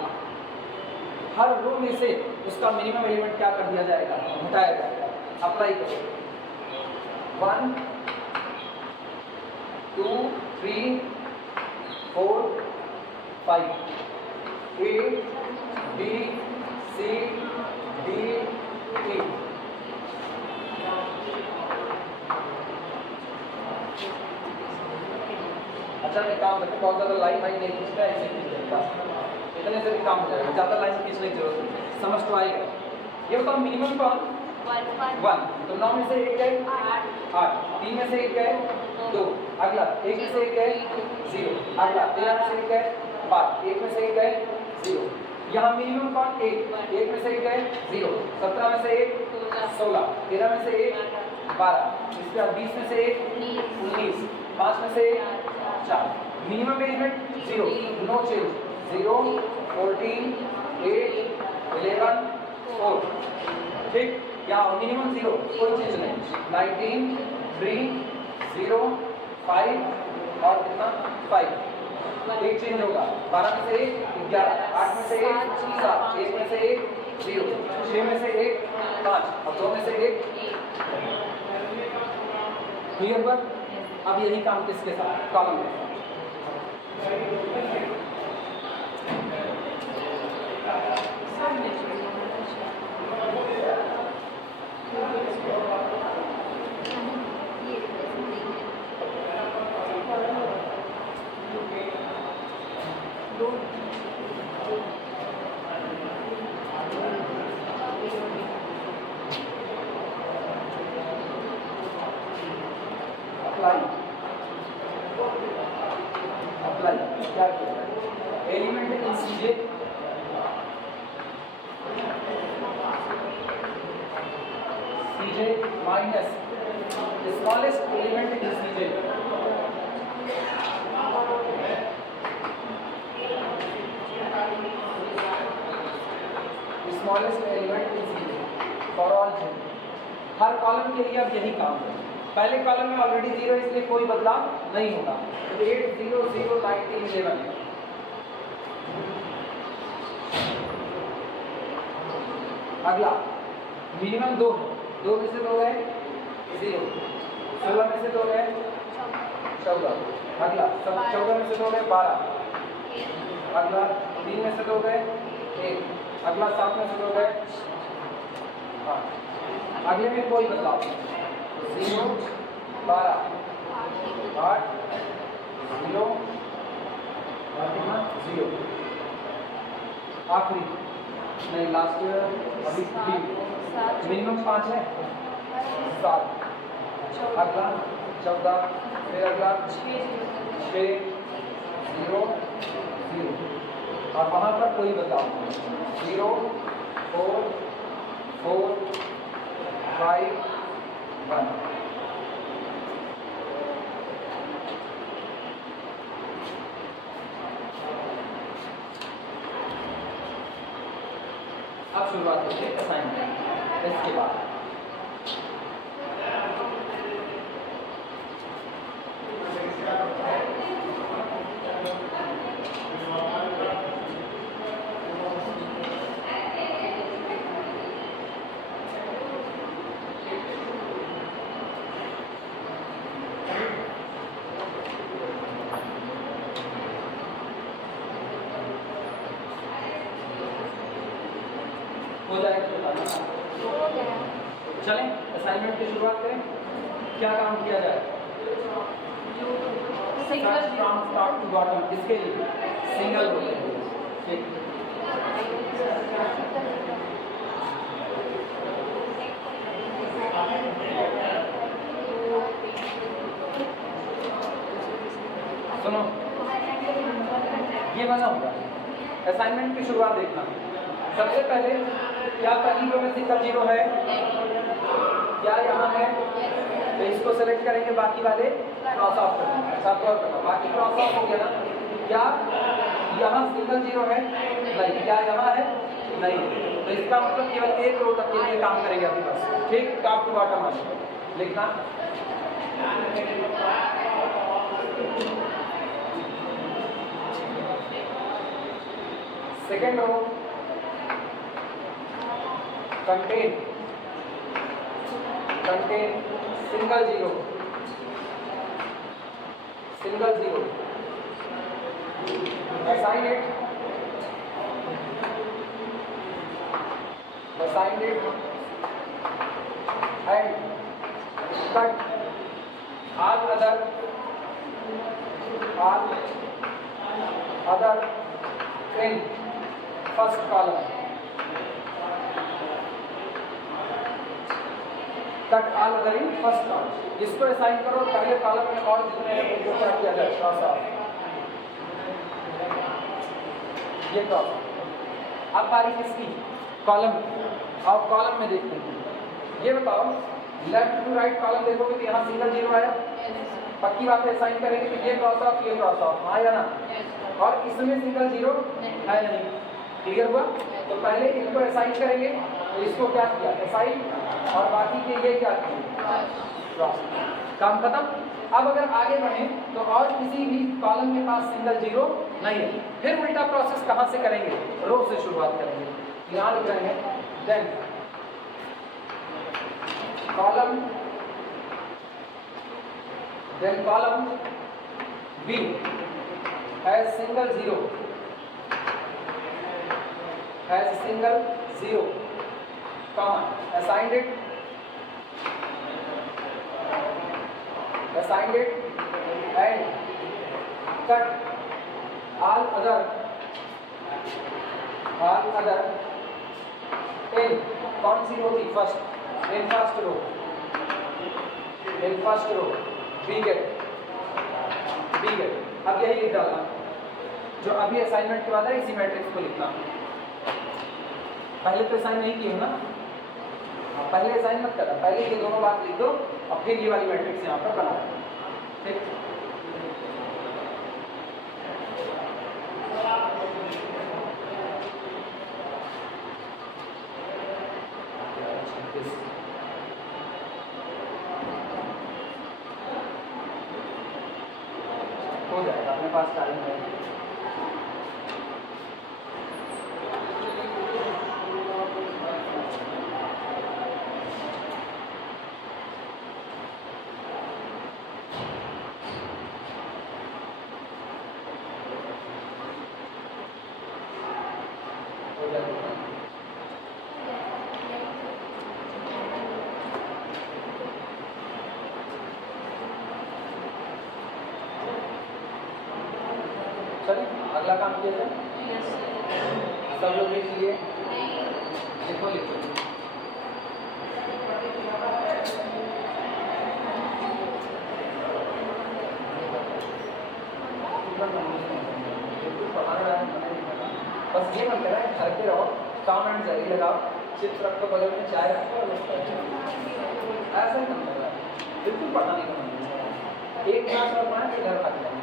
हर रो में से उसका मिनिमम एलिमेंट क्या कर दिया जाएगा, घटाया जाएगा। अप्लाई करो 1 2 3 4 5 A B C D E। अच्छा मैं काम करते बहुत ज़्यादा लाइन भाई नहीं खींचता है, ऐसे खींच देता, इतने से भी काम हो जाएगा, ज़्यादा लाइन खींचने की जरूरत नहीं, समझ तो आएगा। ये बताओ मिनिमम कौन 1, तो 9 में से 1 है 8, 3 में से 1 है 2, अगला 1 में से 1 है 0, अगला 13 में से 1 है 12, एक में से एक गए 0। यहाँ मिनिमम कौन? एक में से एक गए 0, 17 में से एक 16, 13 में से एक 12, इसके बाद 20 में से एक 19, 5 में से एक 4। Minimum element 0, no change, 0, 14, 8, 11, 4। ठीक, यहाँ मिनिमम 0, कोई चीज नहीं। 19, 3, 0, 5 और कितना 5, एक चेंज होगा। 12 में से एक 11, 8 में से एक 7, 1 में से एक 0, 6 में से एक 5 और 2 में से एक। क्लियर बात? अब यही काम किसके साथ? कॉलम के साथ। अप्लाई क्या किया? Element in CJ minus smallest element in CJ smallest element in CJ for all J. Her column के लिए अब यही काम है। पहले कॉलम में ऑलरेडी 0 इसलिए कोई बदलाव नहीं होगा। 8, 0, 0, 19, 11। अगला मिनिमम 2 है, 2 में से 2 गए 0, 16 में से 2 गए 14। अगला 14 में से 2 गए 12। अगला 3 में से 2 गए 1। अगला 7 में से 2 गए 8। अगले में कोई बदलाव नहीं। 0, 12, 8, 0 और कितना 0। आखिरी नहीं, लास्ट अभी मिनिमम 5 है 7। अगला 14, फिर अगला 6, 0, 0 और वहाँ पर कोई बदलाव नहीं। 0, 4, 4, 5, 1। अब शुरुआत करते हैं असाइनमेंट। इसके बाद हो जाएगा तो बताना। चलें असाइनमेंट की शुरुआत करें। क्या काम किया जाए? फ्रॉम टॉप टू बॉटम, किसके लिए? सिंगल रो के लिए। ठीक, सुनो ये बना होगा। असाइनमेंट की शुरुआत देखना। सबसे पहले क्या पहली रो में सिंगल 0 है? क्या यहाँ है? तो इसको सेलेक्ट करेंगे, बाकी वाले क्रॉस ऑफ करेंगे। सबको करना, बाकी क्रॉस ऑफ हो गया ना। क्या यहाँ सिंगल 0 है? नहीं। क्या यहाँ है? नहीं। तो इसका मतलब केवल एक रो तक के लिए काम करेंगे अपने पास। ठीक, टॉप टू बॉटम आने लिखना। Second row contain single 0, assign it and cut all other in first column. Cut all other in first column. इसको असाइन करो पहले कॉलम में और जितने हैं उनको क्या किया जाए क्रॉस ऑफ। ये क्रॉस। अब बारी किसकी? कॉलम की। और कॉलम में देखते हैं, ये बताओ लेफ्ट टू राइट कॉलम देखोगे तो यहाँ सिंगल जीरो आया, पक्की बात है, साइन करेंगे तो ये क्रॉस ऑफ ये क्रॉस ऑफ आया ना, और इसमें सिंगल जीरो है नहीं। क्लियर हुआ? तो पहले इनको असाइन करेंगे, तो इसको क्या किया असाइन, और बाकी के ये क्या किए क्रॉस। काम खत्म। अब अगर आगे बढ़ें तो और किसी भी कॉलम के पास सिंगल जीरो नहीं है, फिर उल्टा प्रोसेस कहाँ से करेंगे? रो से शुरुआत करेंगे। यहाँ लिख रहे हैं then column B has single zero, comma, assigned it and cut all other in कौन सी रो थी? First, in first row B get। अब यही लिख डालना जो अभी असाइनमेंट के बाद है, इसी मैट्रिक्स को लिखना। पहले तो असाइन नहीं किए हो ना, पहले असाइन मत करना, पहले ये दोनों बात लिख दो और फिर ये वाली मैट्रिक्स यहाँ पर बना। ठीक, हो जाएगा, अपने पास टाइम है। हो जाएगा। चलिए अगला काम किया जाए। सब लोग लिख लिए? लिखो लिखो। बस ये मत करा, घर पे रहो, काम एंड जारी लगाओ, चिप्स रखो बगल में, चाय रखो, ऐसा ही मत करा, बिल्कुल पढ़ाने का मन नहीं। एक क्लास और पढ़ा के घर भाग जाए,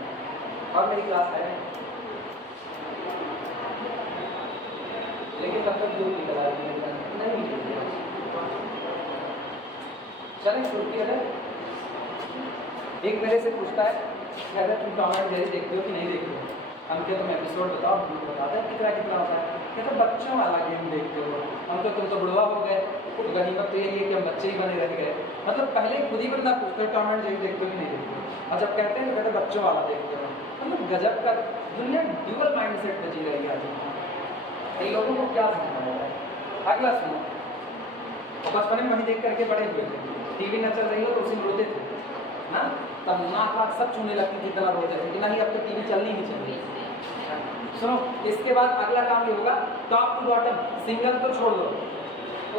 और मेरी क्लास है लेकिन तब तक दूर निकल आ रही है नहीं। चलें शुरू किया जाए। एक मेरे से पूछता है अगर तुम टॉम एंड जेरी देखते हो कि नहीं देखते हो? हम क्या तुम एपिसोड बताओ, बताते हैं कितना कितना होता है। कहते बच्चों वाला गेम देखते हो, हम तो तुम तो बुढ़वा हो गए, गनीमत तो यही है कि हम बच्चे ही बने रह गए। मतलब पहले खुद ही बंदा पूछते हो टॉम एंड जेरी देखते हो कि नहीं देखते हो, और जब कहते हैं तो कहते बच्चों वाला देखते हो। मतलब गजब का दुनिया ड्यूअल माइंडसेट में जी रही है आज। इन लोगों को क्या समझना है? अगला सुनो, बचपन में वही देख करके बड़े हुए थे, टीवी न चल रही हो तो उसी में रोते थे ना, तब नाक वाक सब छूने लगती थी, इतना रोते थे कि नहीं अब तो टीवी चलनी ही चाहिए। सुनो, इसके बाद अगला काम ये होगा टॉप टू बॉटम, सिंगल तो छोड़ दो,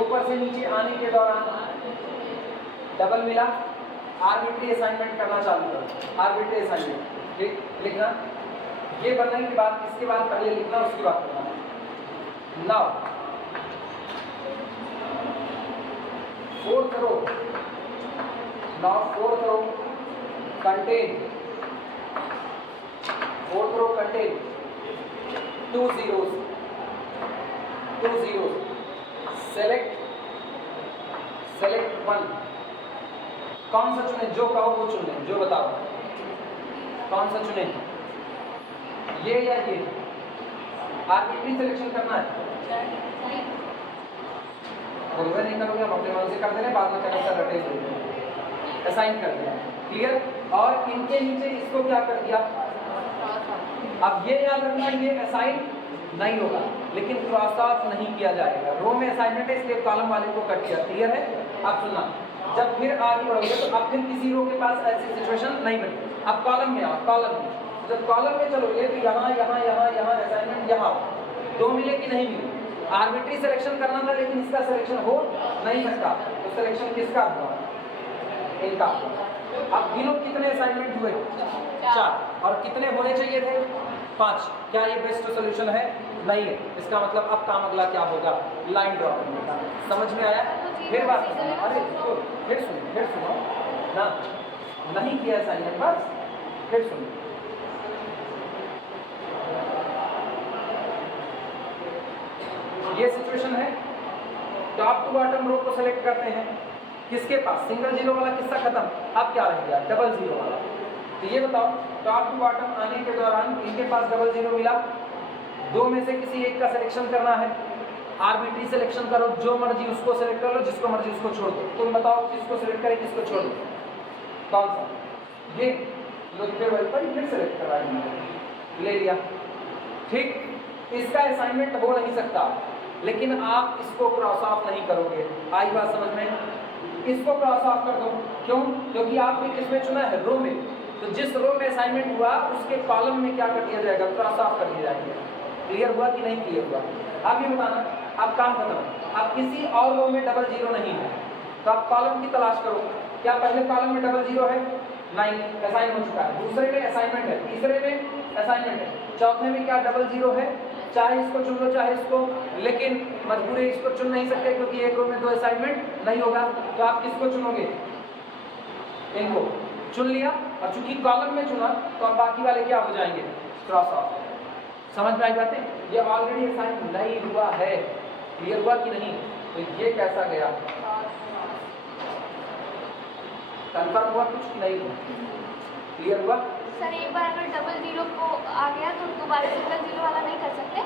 ऊपर से नीचे आने के दौरान डबल मिला, आर्बिट्री असाइनमेंट करना चालू करो। आर्बिट्री असाइनमेंट ठीक लिखना, ये बनने के बाद इसके बाद पहले लिखना, उसकी बात करना। Now fourth row, contain two zeros, select one। कौन सा चुने? जो कहो वो चुन लें, जो बताओ कौन सा चुने, ये या ये? आर्बिट्री सिलेक्शन करना है, अगर नहीं करोगे आप अपने मन से कर देना, बाद में कनेक्ट रटे असाइन कर दिया। क्लियर? और इनके नीचे इसको क्या कर दिया? अब ये याद रखना, ये असाइन नहीं होगा लेकिन क्रॉस ऑफ नहीं किया जाएगा। रो में असाइनमेंट है इसलिए कॉलम वाले को कट किया। क्लियर है? अब सुनना, जब फिर आगे बढ़ोगे तो अब फिर किसी रो के पास ऐसी सिचुएशन नहीं बनी। अब कॉलम में आओ, कॉलम में जब कॉलम में चलोगे तो यहाँ असाइनमेंट यहाँ दो मिले कि नहीं मिले? आर्बिट्री सिलेक्शन करना था लेकिन इसका सिलेक्शन हो नहीं सकता, तो सिलेक्शन किसका हुआ? इनका। अब गिनो कितने असाइनमेंट हुए? 4। और कितने होने चाहिए थे? 5। क्या ये बेस्ट सोल्यूशन है? नहीं है। इसका मतलब अब काम अगला क्या होगा? लाइन ड्रॉ करने का। समझ में आया? फिर बात सुनो, अरे तो फिर सुनो ना, नहीं किया असाइनमेंट बस, फिर सुनो। ये सिचुएशन है, टॉप टू बॉटम रो को सेलेक्ट करते हैं, किसके पास सिंगल जीरो वाला किस्सा खत्म, अब क्या रह गया? डबल जीरो वाला। तो ये बताओ, टॉप टू बॉटम आने के दौरान इनके पास डबल जीरो मिला, दो में से किसी एक का सिलेक्शन करना है, आर्बिट्री सिलेक्शन करो, जो मर्जी उसको सिलेक्ट कर लो, जिसको मर्जी उसको छोड़ दो। तुम बताओ किसको सिलेक्ट करें, किसको छोड़ दो? कौन सा? ये लो, फिर सिलेक्ट करा, ले लिया, ठीक। इसका असाइनमेंट हो नहीं सकता, लेकिन आप इसको क्रॉस ऑफ नहीं करोगे। आई बात समझ में? इसको क्रॉस ऑफ कर दो। क्यों? क्योंकि आपने किसमें चुना है? रो में। तो जिस रो में असाइनमेंट हुआ उसके कॉलम में क्या कर दिया जाएगा? क्रॉस ऑफ कर दिया जाएगा। क्लियर हुआ कि नहीं क्लियर हुआ? अब ये बताना, अब काम खत्म। अब किसी और रो में डबल जीरो नहीं है, तो आप कॉलम की तलाश करो। क्या पहले कॉलम में डबल जीरो है? नहीं, असाइन हो चुका है। दूसरे में असाइनमेंट है, तीसरे में असाइनमेंट है, चौथे में क्या डबल जीरो है? चाहे इसको चुन लो चाहे इसको, लेकिन मजबूरी इसको चुन नहीं सकते क्योंकि एक रो में दो असाइनमेंट नहीं होगा। तो आप किसको चुनोगे? इनको चुन लिया, और चूंकि कॉलम में चुना तो अब बाकी वाले क्या हो जाएंगे? Cross of. समझ में आई बातें? ये ऑलरेडी असाइन नहीं हुआ है। क्लियर हुआ कि नहीं? तो ये कैसा गया? कंफर्म हुआ कुछ कि नहीं हुआ? क्लियर हुआ? सर एक बार अगर डबल जीरो को आ गया तो दोबारा सिंगल जीरो वाला नहीं कर सकते?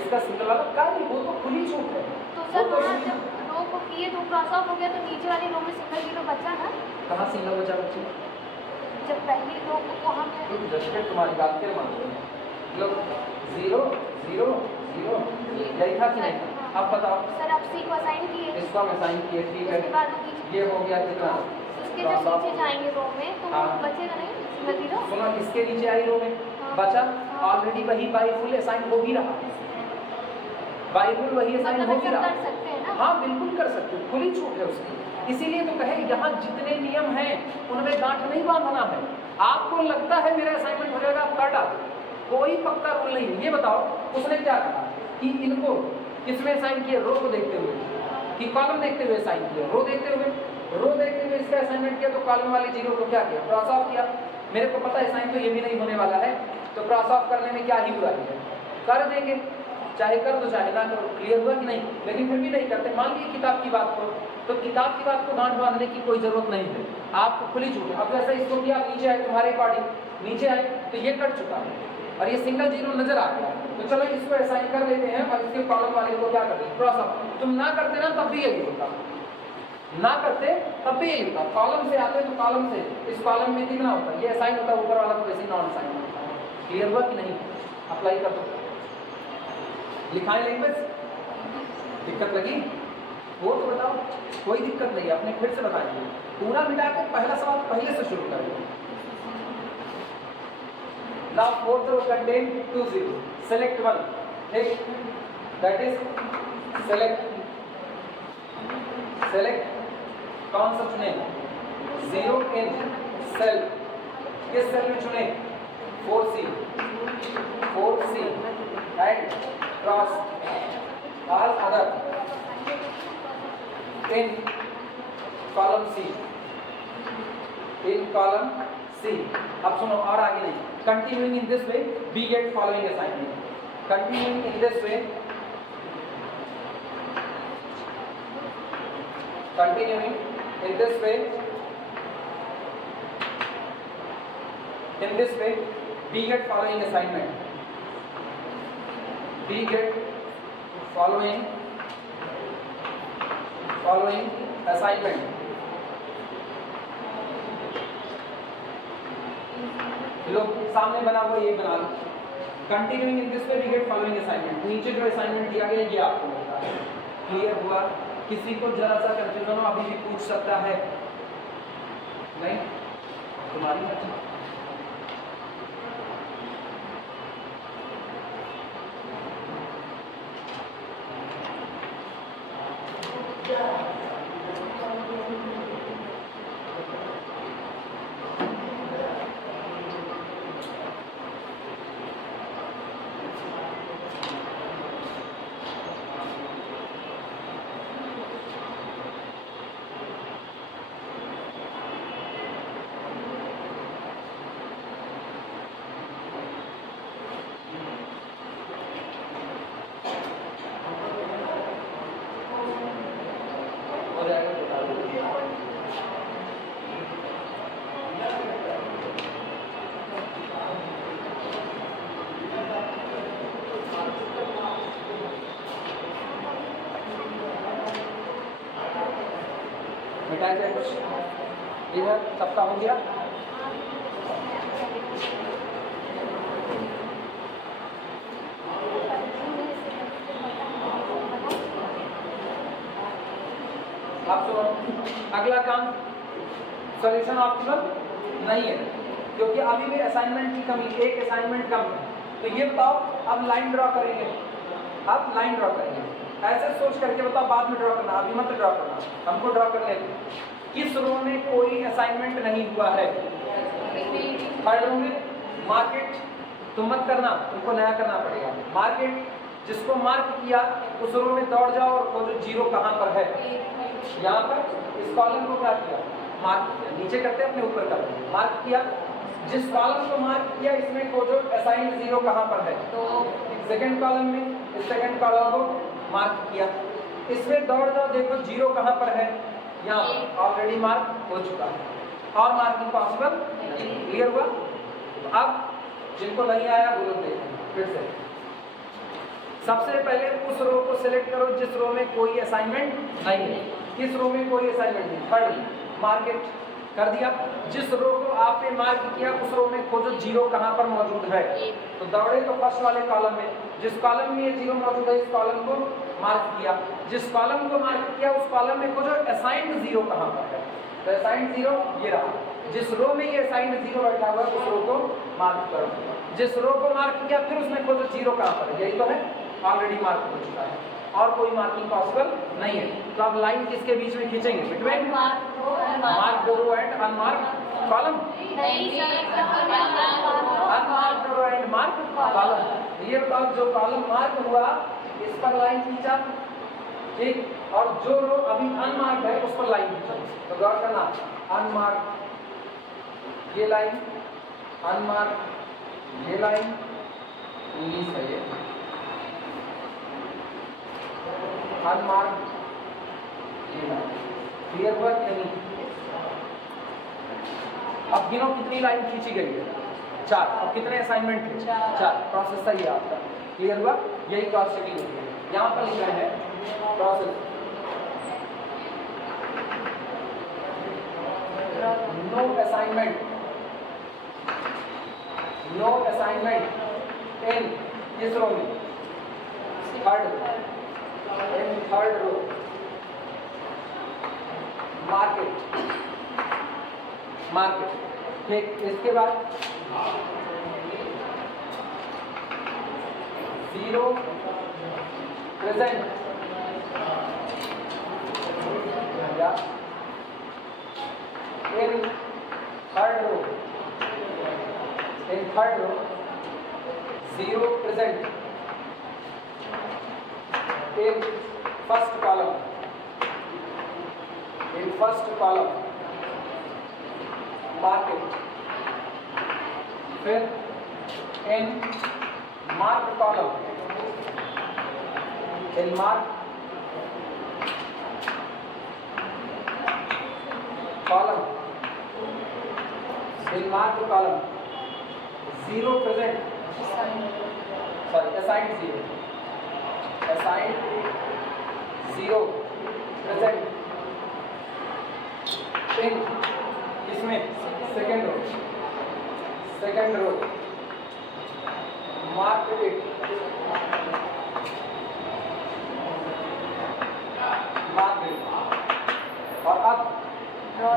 इसका सिंगल वाला का नहीं, वो तो खुली छूट है। तो सर वहाँ जब रो को किए तो क्रॉस ऑफ हो गया, तो नीचे वाली रो में सिंगल जीरो बचा ना? कहाँ सिंगल बचा बच्चे? जब पहली रो को वहाँ पे तुम्हारी बात के मानते हैं लोग, जीरो जीरो जीरो यही था कि नहीं? अब बताओ। सर आप सी को असाइन किए, इसको हम असाइन किए, ठीक है, उसके बाद ये हो गया कितना? उसके जब नीचे जाएंगे रो में तो हाँ। बचेगा नहीं सिंगल जीरो? सुनो, इसके नीचे आई रो में बचा, ऑलरेडी वही बाई रूल असाइन हो ही रहा, बाई रूल वही असाइन हो ही रहा। कर सकते हैं ना? हाँ बिल्कुल कर सकते हो, खुली छूट है उसकी। इसीलिए तो कहे यहाँ जितने नियम हैं उनमें गांठ नहीं बांधना है। आपको लगता है मेरा असाइनमेंट हो जाएगा, आप काटा, कोई पक्का रूल नहीं है। ये बताओ उसने क्या कहा कि इनको किसमें असाइन किया? रो को देखते हुए कि कॉलम देखते हुए असाइन किया? रो देखते हुए इसका असाइनमेंट किया, तो कॉलम वाले जीरो को क्या किया? क्रॉस ऑफ किया। मेरे को पता है असाइन तो ये भी नहीं होने वाला है, तो क्रॉस ऑफ करने में क्या ही बुराई है, कर देंगे, चाहे कर दो चाहे ना करो। क्लियर हुआ कि नहीं? लेकिन फिर भी नहीं करते। मान लीजिए किताब की बात को, तो किताब की बात को गांठ बांधने की कोई जरूरत नहीं है, आपको खुली छूट है। अब जैसे इसको किया, नीचे आए, तुम्हारे अकॉर्डिंग नीचे आए, तो ये कट चुका है और ये सिंगल जीरो नजर आ गया, तो चलो इसको असाइन कर देते हैं और इसके कॉलम वाले को क्या कर दें? Cross of. तुम ना करते ना तब भी यही होता, ना करते तब भी यही होता। कॉलम से आते तो कॉलम से इस कॉलम में कितना होता? ये असाइन होता, ऊपर वाला तो वैसे नॉन असाइन होता है। क्लियर हुआ कि नहीं? अप्लाई कर दो। लिखाएं लैंग्वेज, दिक्कत लगी वो तो बताओ, कोई दिक्कत नहीं है, अपने फिर से बताएंगे। पूरा मिटा के पहला सवाल पहले से शुरू करेंगे। Now fourth row contain 2 0. Select one. ठीक, that is select कौन सा चुने? 0 in cell, किस सेल में चुने? 4C and cross all other in column C, अब सुनो और आगे नहीं। Continuing in this way, we get following assignment. Continuing in this way, we get following assignment. We get following assignment. लोग सामने बना हुआ ये बना लो। Continuing in this way we get following assignment. नीचे जो असाइनमेंट दिया गया ये आपको मिलता है। क्लियर हुआ? किसी को जरा सा कंफ्यूजन हो अभी भी पूछ सकता है? नहीं, तुम्हारी मर्जी। बताया जाए कुछ? इधर सबका हो गया? आप सुनो, अगला काम सॉल्यूशन ऑप्टिमल नहीं है क्योंकि अभी भी असाइनमेंट की कमी, एक असाइनमेंट कम है। तो ये बताओ, अब लाइन ड्रॉ करेंगे, अब लाइन ड्रॉ करेंगे, ऐसे सोच करके बताओ, बाद में ड्रॉ करना, अभी मत ड्रॉ करना, हमको ड्रॉ करने दो। किस रो में कोई असाइनमेंट नहीं हुआ है? थर्ड रो में मार्केट, तुम मत करना, तुमको नया करना पड़ेगा। मार्केट, जिसको मार्क किया उस रो में दौड़ जाओ और खोजो जीरो कहाँ पर है। यहाँ पर इस कॉलम को क्या किया? मार्क किया। नीचे करते हैं अपने ऊपर करते हैं, मार्क किया। जिस कॉलम को मार्क किया इसमें खोजो असाइन जीरो कहाँ पर है। तो सेकंड कॉलम में इस सेकंड कॉलम को मार्क किया, इसमें दौड़ जाओ, देखो जीरो कहाँ पर है। यहाँ ऑलरेडी मार्क हो चुका है और मार्किंग पॉसिबल। क्लियर हुआ? अब जिनको नहीं आया वो लोग देखें फिर से। सबसे पहले उस रो को सिलेक्ट करो जिस रो में कोई असाइनमेंट नहीं है। किस रो में कोई असाइनमेंट नहीं? थर्ड, मार्केट कर दिया। जिस रो को आपने मार्क किया उस रो में खोजो जीरो कहाँ पर मौजूद है। तो दौड़े तो फर्स्ट वाले कॉलम में, जिस कॉलम में ये जीरो मौजूद है इस कॉलम को मार्क किया। जिस कॉलम को मार्क किया उस कॉलम में खोजो असाइंड जीरो कहाँ पर है। तो असाइंड जीरो ये रहा। जिस रो में ये असाइंड जीरो बैठा हुआ है उस रो को मार्क करो। जिस रो को मार्क किया फिर उसमें खोजो जीरो कहाँ पर है। यही तो है, ऑलरेडी मार्क हो चुका है और कोई मार्किंग पॉसिबल नहीं है। तो अब लाइन किसके बीच में खींचेंगे? Between mark row and unmark column. Unmark row and mark column. ये बताओ, जो कॉलम मार्क हुआ इस पर लाइन खींचा, ठीक, और जो रो अभी अनमार्क है उस पर लाइन खींचा। तो गौर करना, अनमार्क ये लाइन, अनमार्क ये लाइन, 19 है ये, अनमार्क ये लाइन। क्लियर हुआ कि नहीं? अब गिनो कितनी लाइन खींची गई है? 4। अब कितने असाइनमेंट थे? 4। प्रोसेस सही है आपका। क्लियर हुआ? यही क्रॉस चेकिंग होती है। यहाँ पर लिखा है process, no assignment, no assignment in किस रो में? Third, in third row marked, marked, ठीक। इसके बाद zero present in third row, in third row zero present in first column, in first column marked, फिर in mark column, in mark column, in mark column zero present, sorry assigned zero, assigned zero present in इसमें second row, second row mark it, mark it. और अब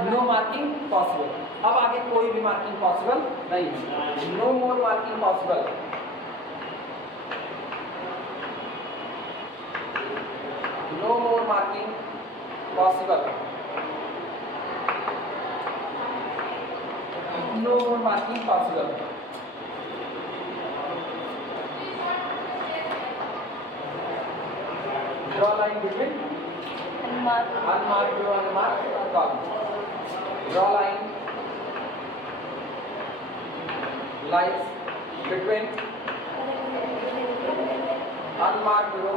no marking possible. अब आगे कोई भी marking possible नहीं है। No more marking possible. No more marking possible. No more marking possible. Draw line between unmarked row and marked column. Draw line, lines between unmarked row,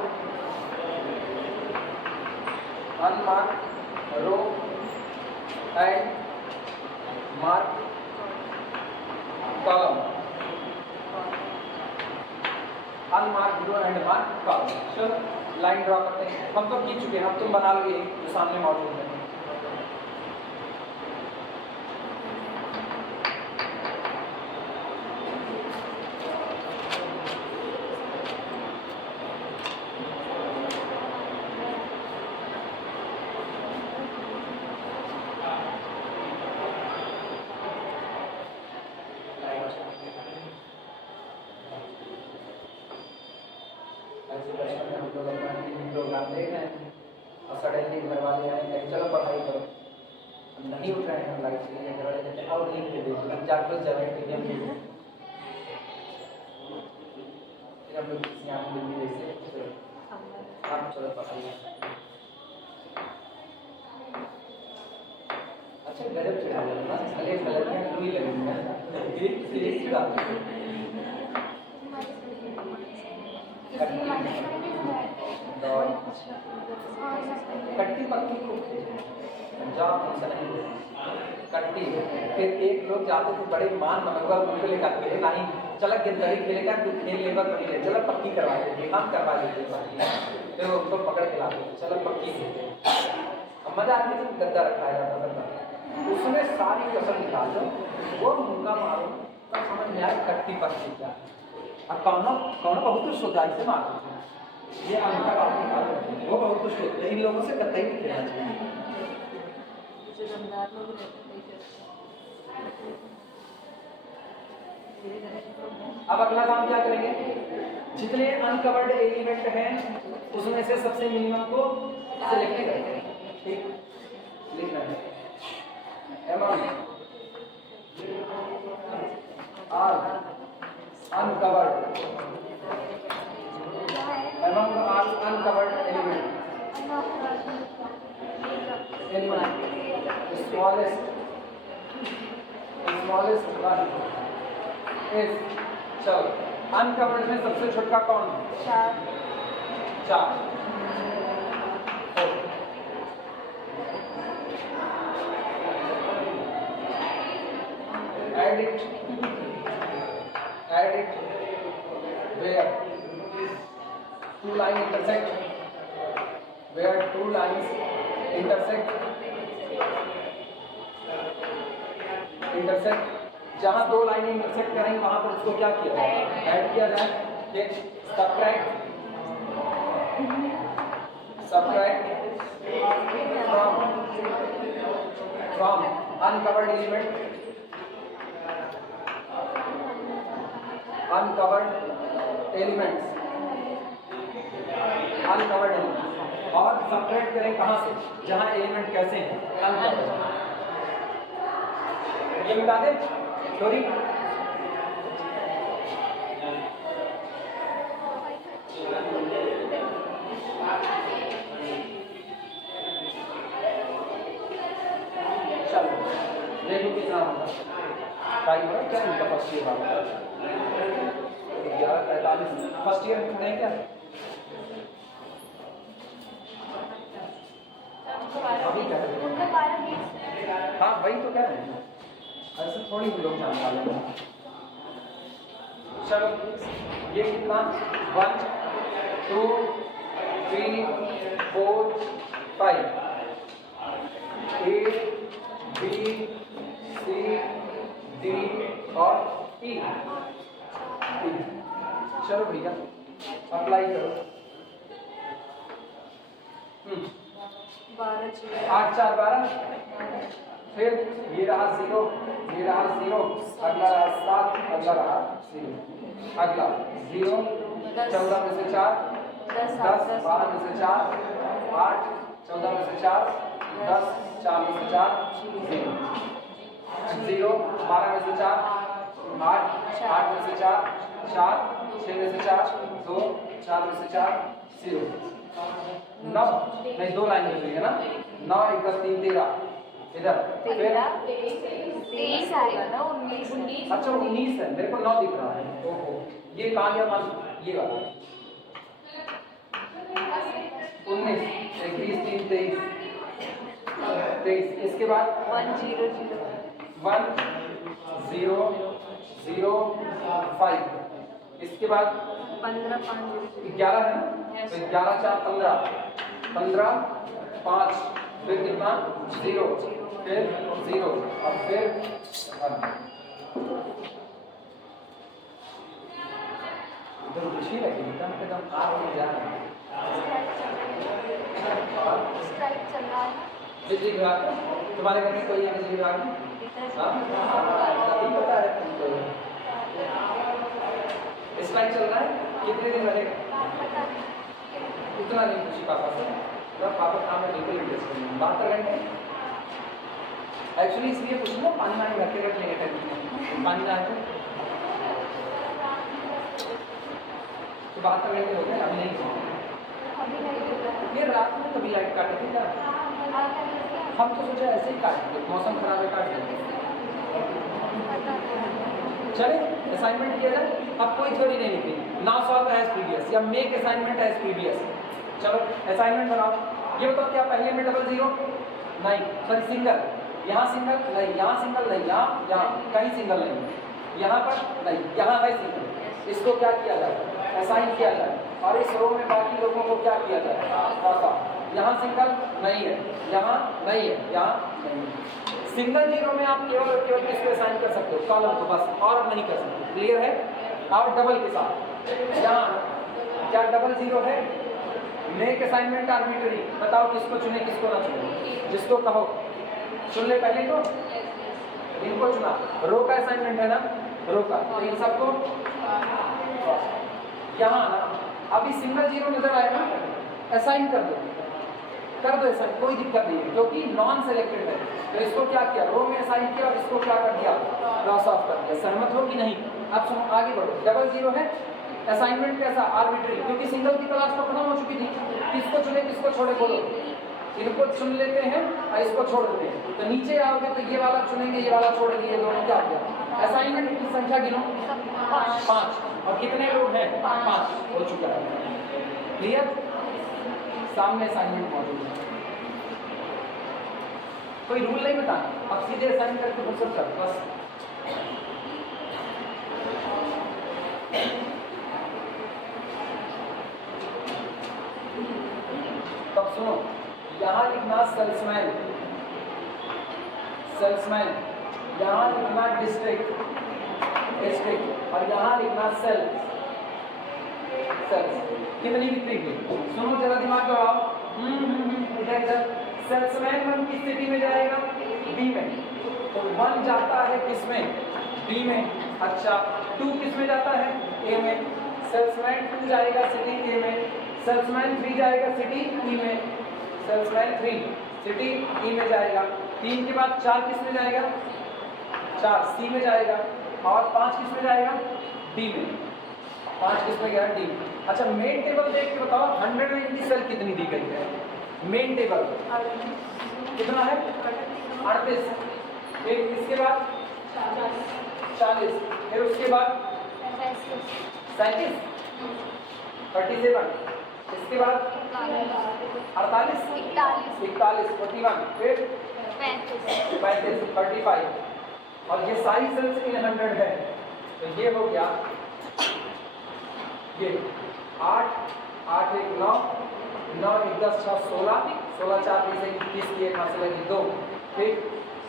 unmarked row and marked column. Unmarked row and marked column. Sure. Line draw करते हैं। हम तो खींच चुके हैं, अब तुम बना लोगे जो सामने मौजूद है। प्रोग्राम देख रहे हैं और सडनली घर वाले आए कहीं चलो पढ़ाई करो, नहीं उठ रहे हैं लाइट से, घर वाले कहते हैं और नींद के देखो हम जागरूक जा रहे हैं फिर हम लोग यहाँ पे मिलने जैसे आप चलो पढ़ाई। अच्छा गजब चढ़ा ना भले कलर में कोई लगेगा एक चिड़ा कट्टी पक्की को पंजाब नहीं कट्टी। फिर एक लोग जाते थे बड़े मान मनोगा उनको लेकर खेले नहीं चल गिरधरी खेलेगा तू खेल लेगा तो नहीं चलो पक्की करवा देते हम करवा देते फिर वो उनको पकड़ के लाते चलो पक्की खेलते। अब मजा आती थी गद्दा रखाया जाता था उसमें सारी कसर निकाल दो वो मुंगा मारो तब समझ में आया कट्टी पक्की क्या और कौन कौन बहुत सोचाई से मारते थे ये अनका बात निकालो वो बहुत कुछ होते हैं इन लोगों से कतई नहीं खेलना चाहिए। अब अगला काम क्या करेंगे जितने अनकवर्ड एलिमेंट हैं उसमें से सबसे मिनिमम को सिलेक्ट करेंगे ठीक लिखना है among all uncovered among all uncovered element smallest one is चलो अनकवर्ड में सबसे छोटा कौन है 4 add it where two lines intersect where two lines intersect जहां दो लाइनें इंटरसेक्ट करेंगे वहां पर उसको क्या किया ऐड किया जाए फिर subtract from uncovered elements और सब्ट्रैक्ट करें कहां से जहां एलिमेंट कैसे हैं अनकवर्ड ये मिटा दे सॉरी चलो देखो कितना होगा टाइम हो क्या इनका फर्स्ट ईयर वाला 11:45 फर्स्ट ईयर में पढ़े क्या अभी क्या हाँ वही तो कह रहे हैं ऐसे थोड़ी भी लोग जान पाले। चलो ये कितना 1 2 3 4 5 A B C D और E चलो भैया अप्लाई करो 8 4 12 फिर ये रहा 0 अगला रहा 7 अगला रहा 0 अगला 0 14 में से 4 10 12 में से 4 8 14 में से 4 10 4 में से 4 0 12 में से 4 8 में से 4 4 6 में से 4 2 4 में से 4 0 9 नहीं 2 लाइन हो है ना 9 1 10 3 13 इधर फिर 23 आएगा ना 19 अच्छा 19 है मेरे को 9 दिख रहा है ओहो ये कहाँ गया मान ये वाला 19 21 3 23 इसके बाद 1 0 0 0 5 इसके बाद 15 5 11 है ना तो 11 4 15 5 फिर कितना 0 फिर 0 और फिर 1 इधर खुशी लगेगी कम से कम आप नहीं जा रहे स्ट्राइक चल रहा है बिजली विभाग का तुम्हारे घर में कोई है बिजली विभाग में नहीं पता है तुमको स्ट्राइक चल रहा है कितने दिन रहेगा इतना नहीं पूछी पापा से, तो पापा काम में बिल्कुल इंटरेस्ट नहीं है। 72 घंटे एक्चुअली इसलिए कुछ ना पानी वानी भर के रख लेंगे टैंक, पानी ना आए तो 72 घंटे हो गए, अभी नहीं ये रात में कभी लाइट काटे थे क्या? हम तो सोचा ऐसे ही काट देंगे, मौसम खराब है काट देंगे। चले असाइनमेंट किया जाए। अब कोई थ्योरी नहीं लिखी, नाउ सॉल्व एज प्रीवियस या मेक असाइनमेंट एज प्रीवियस। चलो असाइनमेंट बनाओ। ये बताओ क्या पहले में डबल जीरो नहीं, सॉरी सिंगल, यहाँ सिंगल नहीं, यहाँ सिंगल नहीं, यहाँ कहीं सिंगल नहीं, यहाँ पर नहीं, यहाँ है सिंगल। इसको क्या किया जाए? असाइन किया जाए। और इस रो में बाकी लोगों को क्या किया जाए? यहाँ सिंगल नहीं है, यहाँ नहीं है, यहाँ नहीं है। सिंगल जीरो में आप केवल और केवल किसको असाइन कर सकते हो? कॉलम को, बस, और अब नहीं कर सकते। क्लियर है? और डबल के साथ यहाँ क्या डबल जीरो है? मेक असाइनमेंट आर्बिट्री, बताओ किसको चुने किसको ना चुने, जिसको कहो चुन ले पहले को, इनको चुना। रो का असाइनमेंट है ना, रो का, तो इन सबको यहाँ ना अभी सिंगल जीरो नजर आए ना, असाइन कर दो असाइन, कोई दिक्कत नहीं है क्योंकि नॉन सेलेक्टेड है। तो इसको क्या किया? रो में असाइन किया और इसको क्या कर दिया? क्रॉस ऑफ कर दिया। सहमत हो कि नहीं? अब सुनो आगे बढ़ो। डबल जीरो है, असाइनमेंट कैसा? आर्बिट्री, क्योंकि सिंगल की क्लास तो खत्म हो चुकी थी। किसको चुने किसको छोड़े बोलो? इनको चुन लेते हैं और इसको छोड़ देते हैं। तो नीचे आओगे तो ये वाला चुनेंगे, ये वाला छोड़ेंगे, ये दोनों क्या हो गया? असाइनमेंट की संख्या गिनो, 5। और कितने लोग हैं? 5 हो चुका है। क्लियर? सामने असाइनमेंट मौजूद है, कोई रूल नहीं बताना, अब सीधे असाइन करके फुर्सत कर बस। तब सुनो, यहाँ लिखना सेल्समैन, सेल्समैन, यहाँ लिखना डिस्ट्रिक्ट, डिस्ट्रिक्ट, और यहाँ लिखना सेल्स, सेल्स। कितनी बिक्री हुई? सुनो जरा दिमाग लगाओ। इधर इधर सेल्समैन 1 किस सिटी में जाएगा? बी में। तो 1 जाता है किस में? बी में। अच्छा 2 किस में जाता है? ए में। सेल्समैन 2 जाएगा सिटी ए में, सेल्समैन 3 जाएगा सिटी ई में, सेल्समैन 3 सिटी ई में जाएगा। 3 के बाद 4 किस में जाएगा? 4 सी में जाएगा। और 5 किस में जाएगा? डी में। 5 किस में गया? डी में। अच्छा मेन टेबल देख के बताओ 100 में इनकी सेल कितनी दी गई है? मेन टेबल कितना है? 38। फिर इसके बाद 40, फिर उसके बाद 37, 37, इसके बाद 48, 41, 41, फिर 35, 35। और ये सारी सेल्स इन 100 है। तो ये हो गया, ये 8, 8 1 9, 9 1 10 6 16, 16 4 20 21 की 1 हाथ से लगी 2, फिर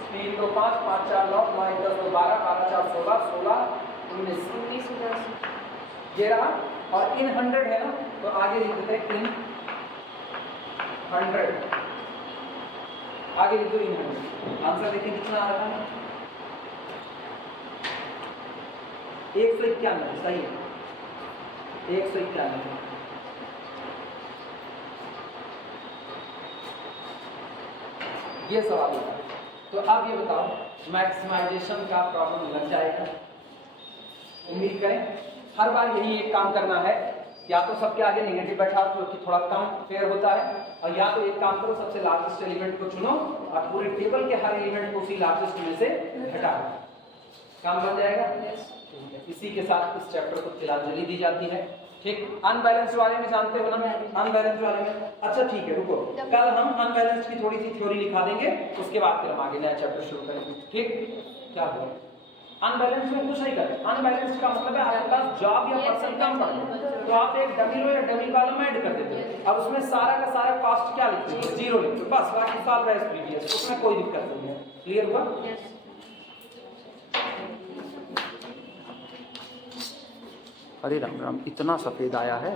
3 2 5 5 4 9 9 1 10 2 12 12 4 16 16 19 ये रहा। और इन 100 है ना, तो आगे लिख देते हैं इन 100, आगे लिख दो इन 100। आंसर देखिए कितना आ रहा है? 191। सही है, 191। ये सवाल होता है। तो अब ये बताओ मैक्सिमाइजेशन का प्रॉब्लम लग जाएगा, उम्मीद करें। हर बार यही एक काम करना है, या तो सबके आगे नेगेटिव बैठा जो कि थोड़ा कम फेयर होता है, और या तो एक काम करो सबसे लार्जेस्ट एलिमेंट को चुनो और पूरे टेबल के हर एलिमेंट को उसी लार्जेस्ट में से घटा दो। काम बन जाएगा। इसी के साथ इस चैप्टर को तिलांजलि दी जाती है। ठीक, अनबैलेंस वाले में जानते हो ना? अनबैलेंस वाले में अच्छा ठीक है, रुको, कल हम अनबैलेंस की थोड़ी सी थ्योरी लिखा देंगे, उसके बाद फिर हम आगे नया चैप्टर शुरू करेंगे। ठीक, क्या हुआ? अनबैलेंस में कुछ नहीं करें। अनबैलेंस का मतलब है आपके पास जॉब या पर्सन कम पड़ गया, तो आप एक डमी रो या डमी कॉलम ऐड कर देते हैं। अब उसमें सारा का सारा कॉस्ट क्या लिखते हैं? 0 लिखते हैं, बस। बाकी सॉल्व एज प्रीवियस, उसमें कोई दिक्कत नहीं है। क्लियर हुआ? अरे राम राम, इतना सफेद आया है।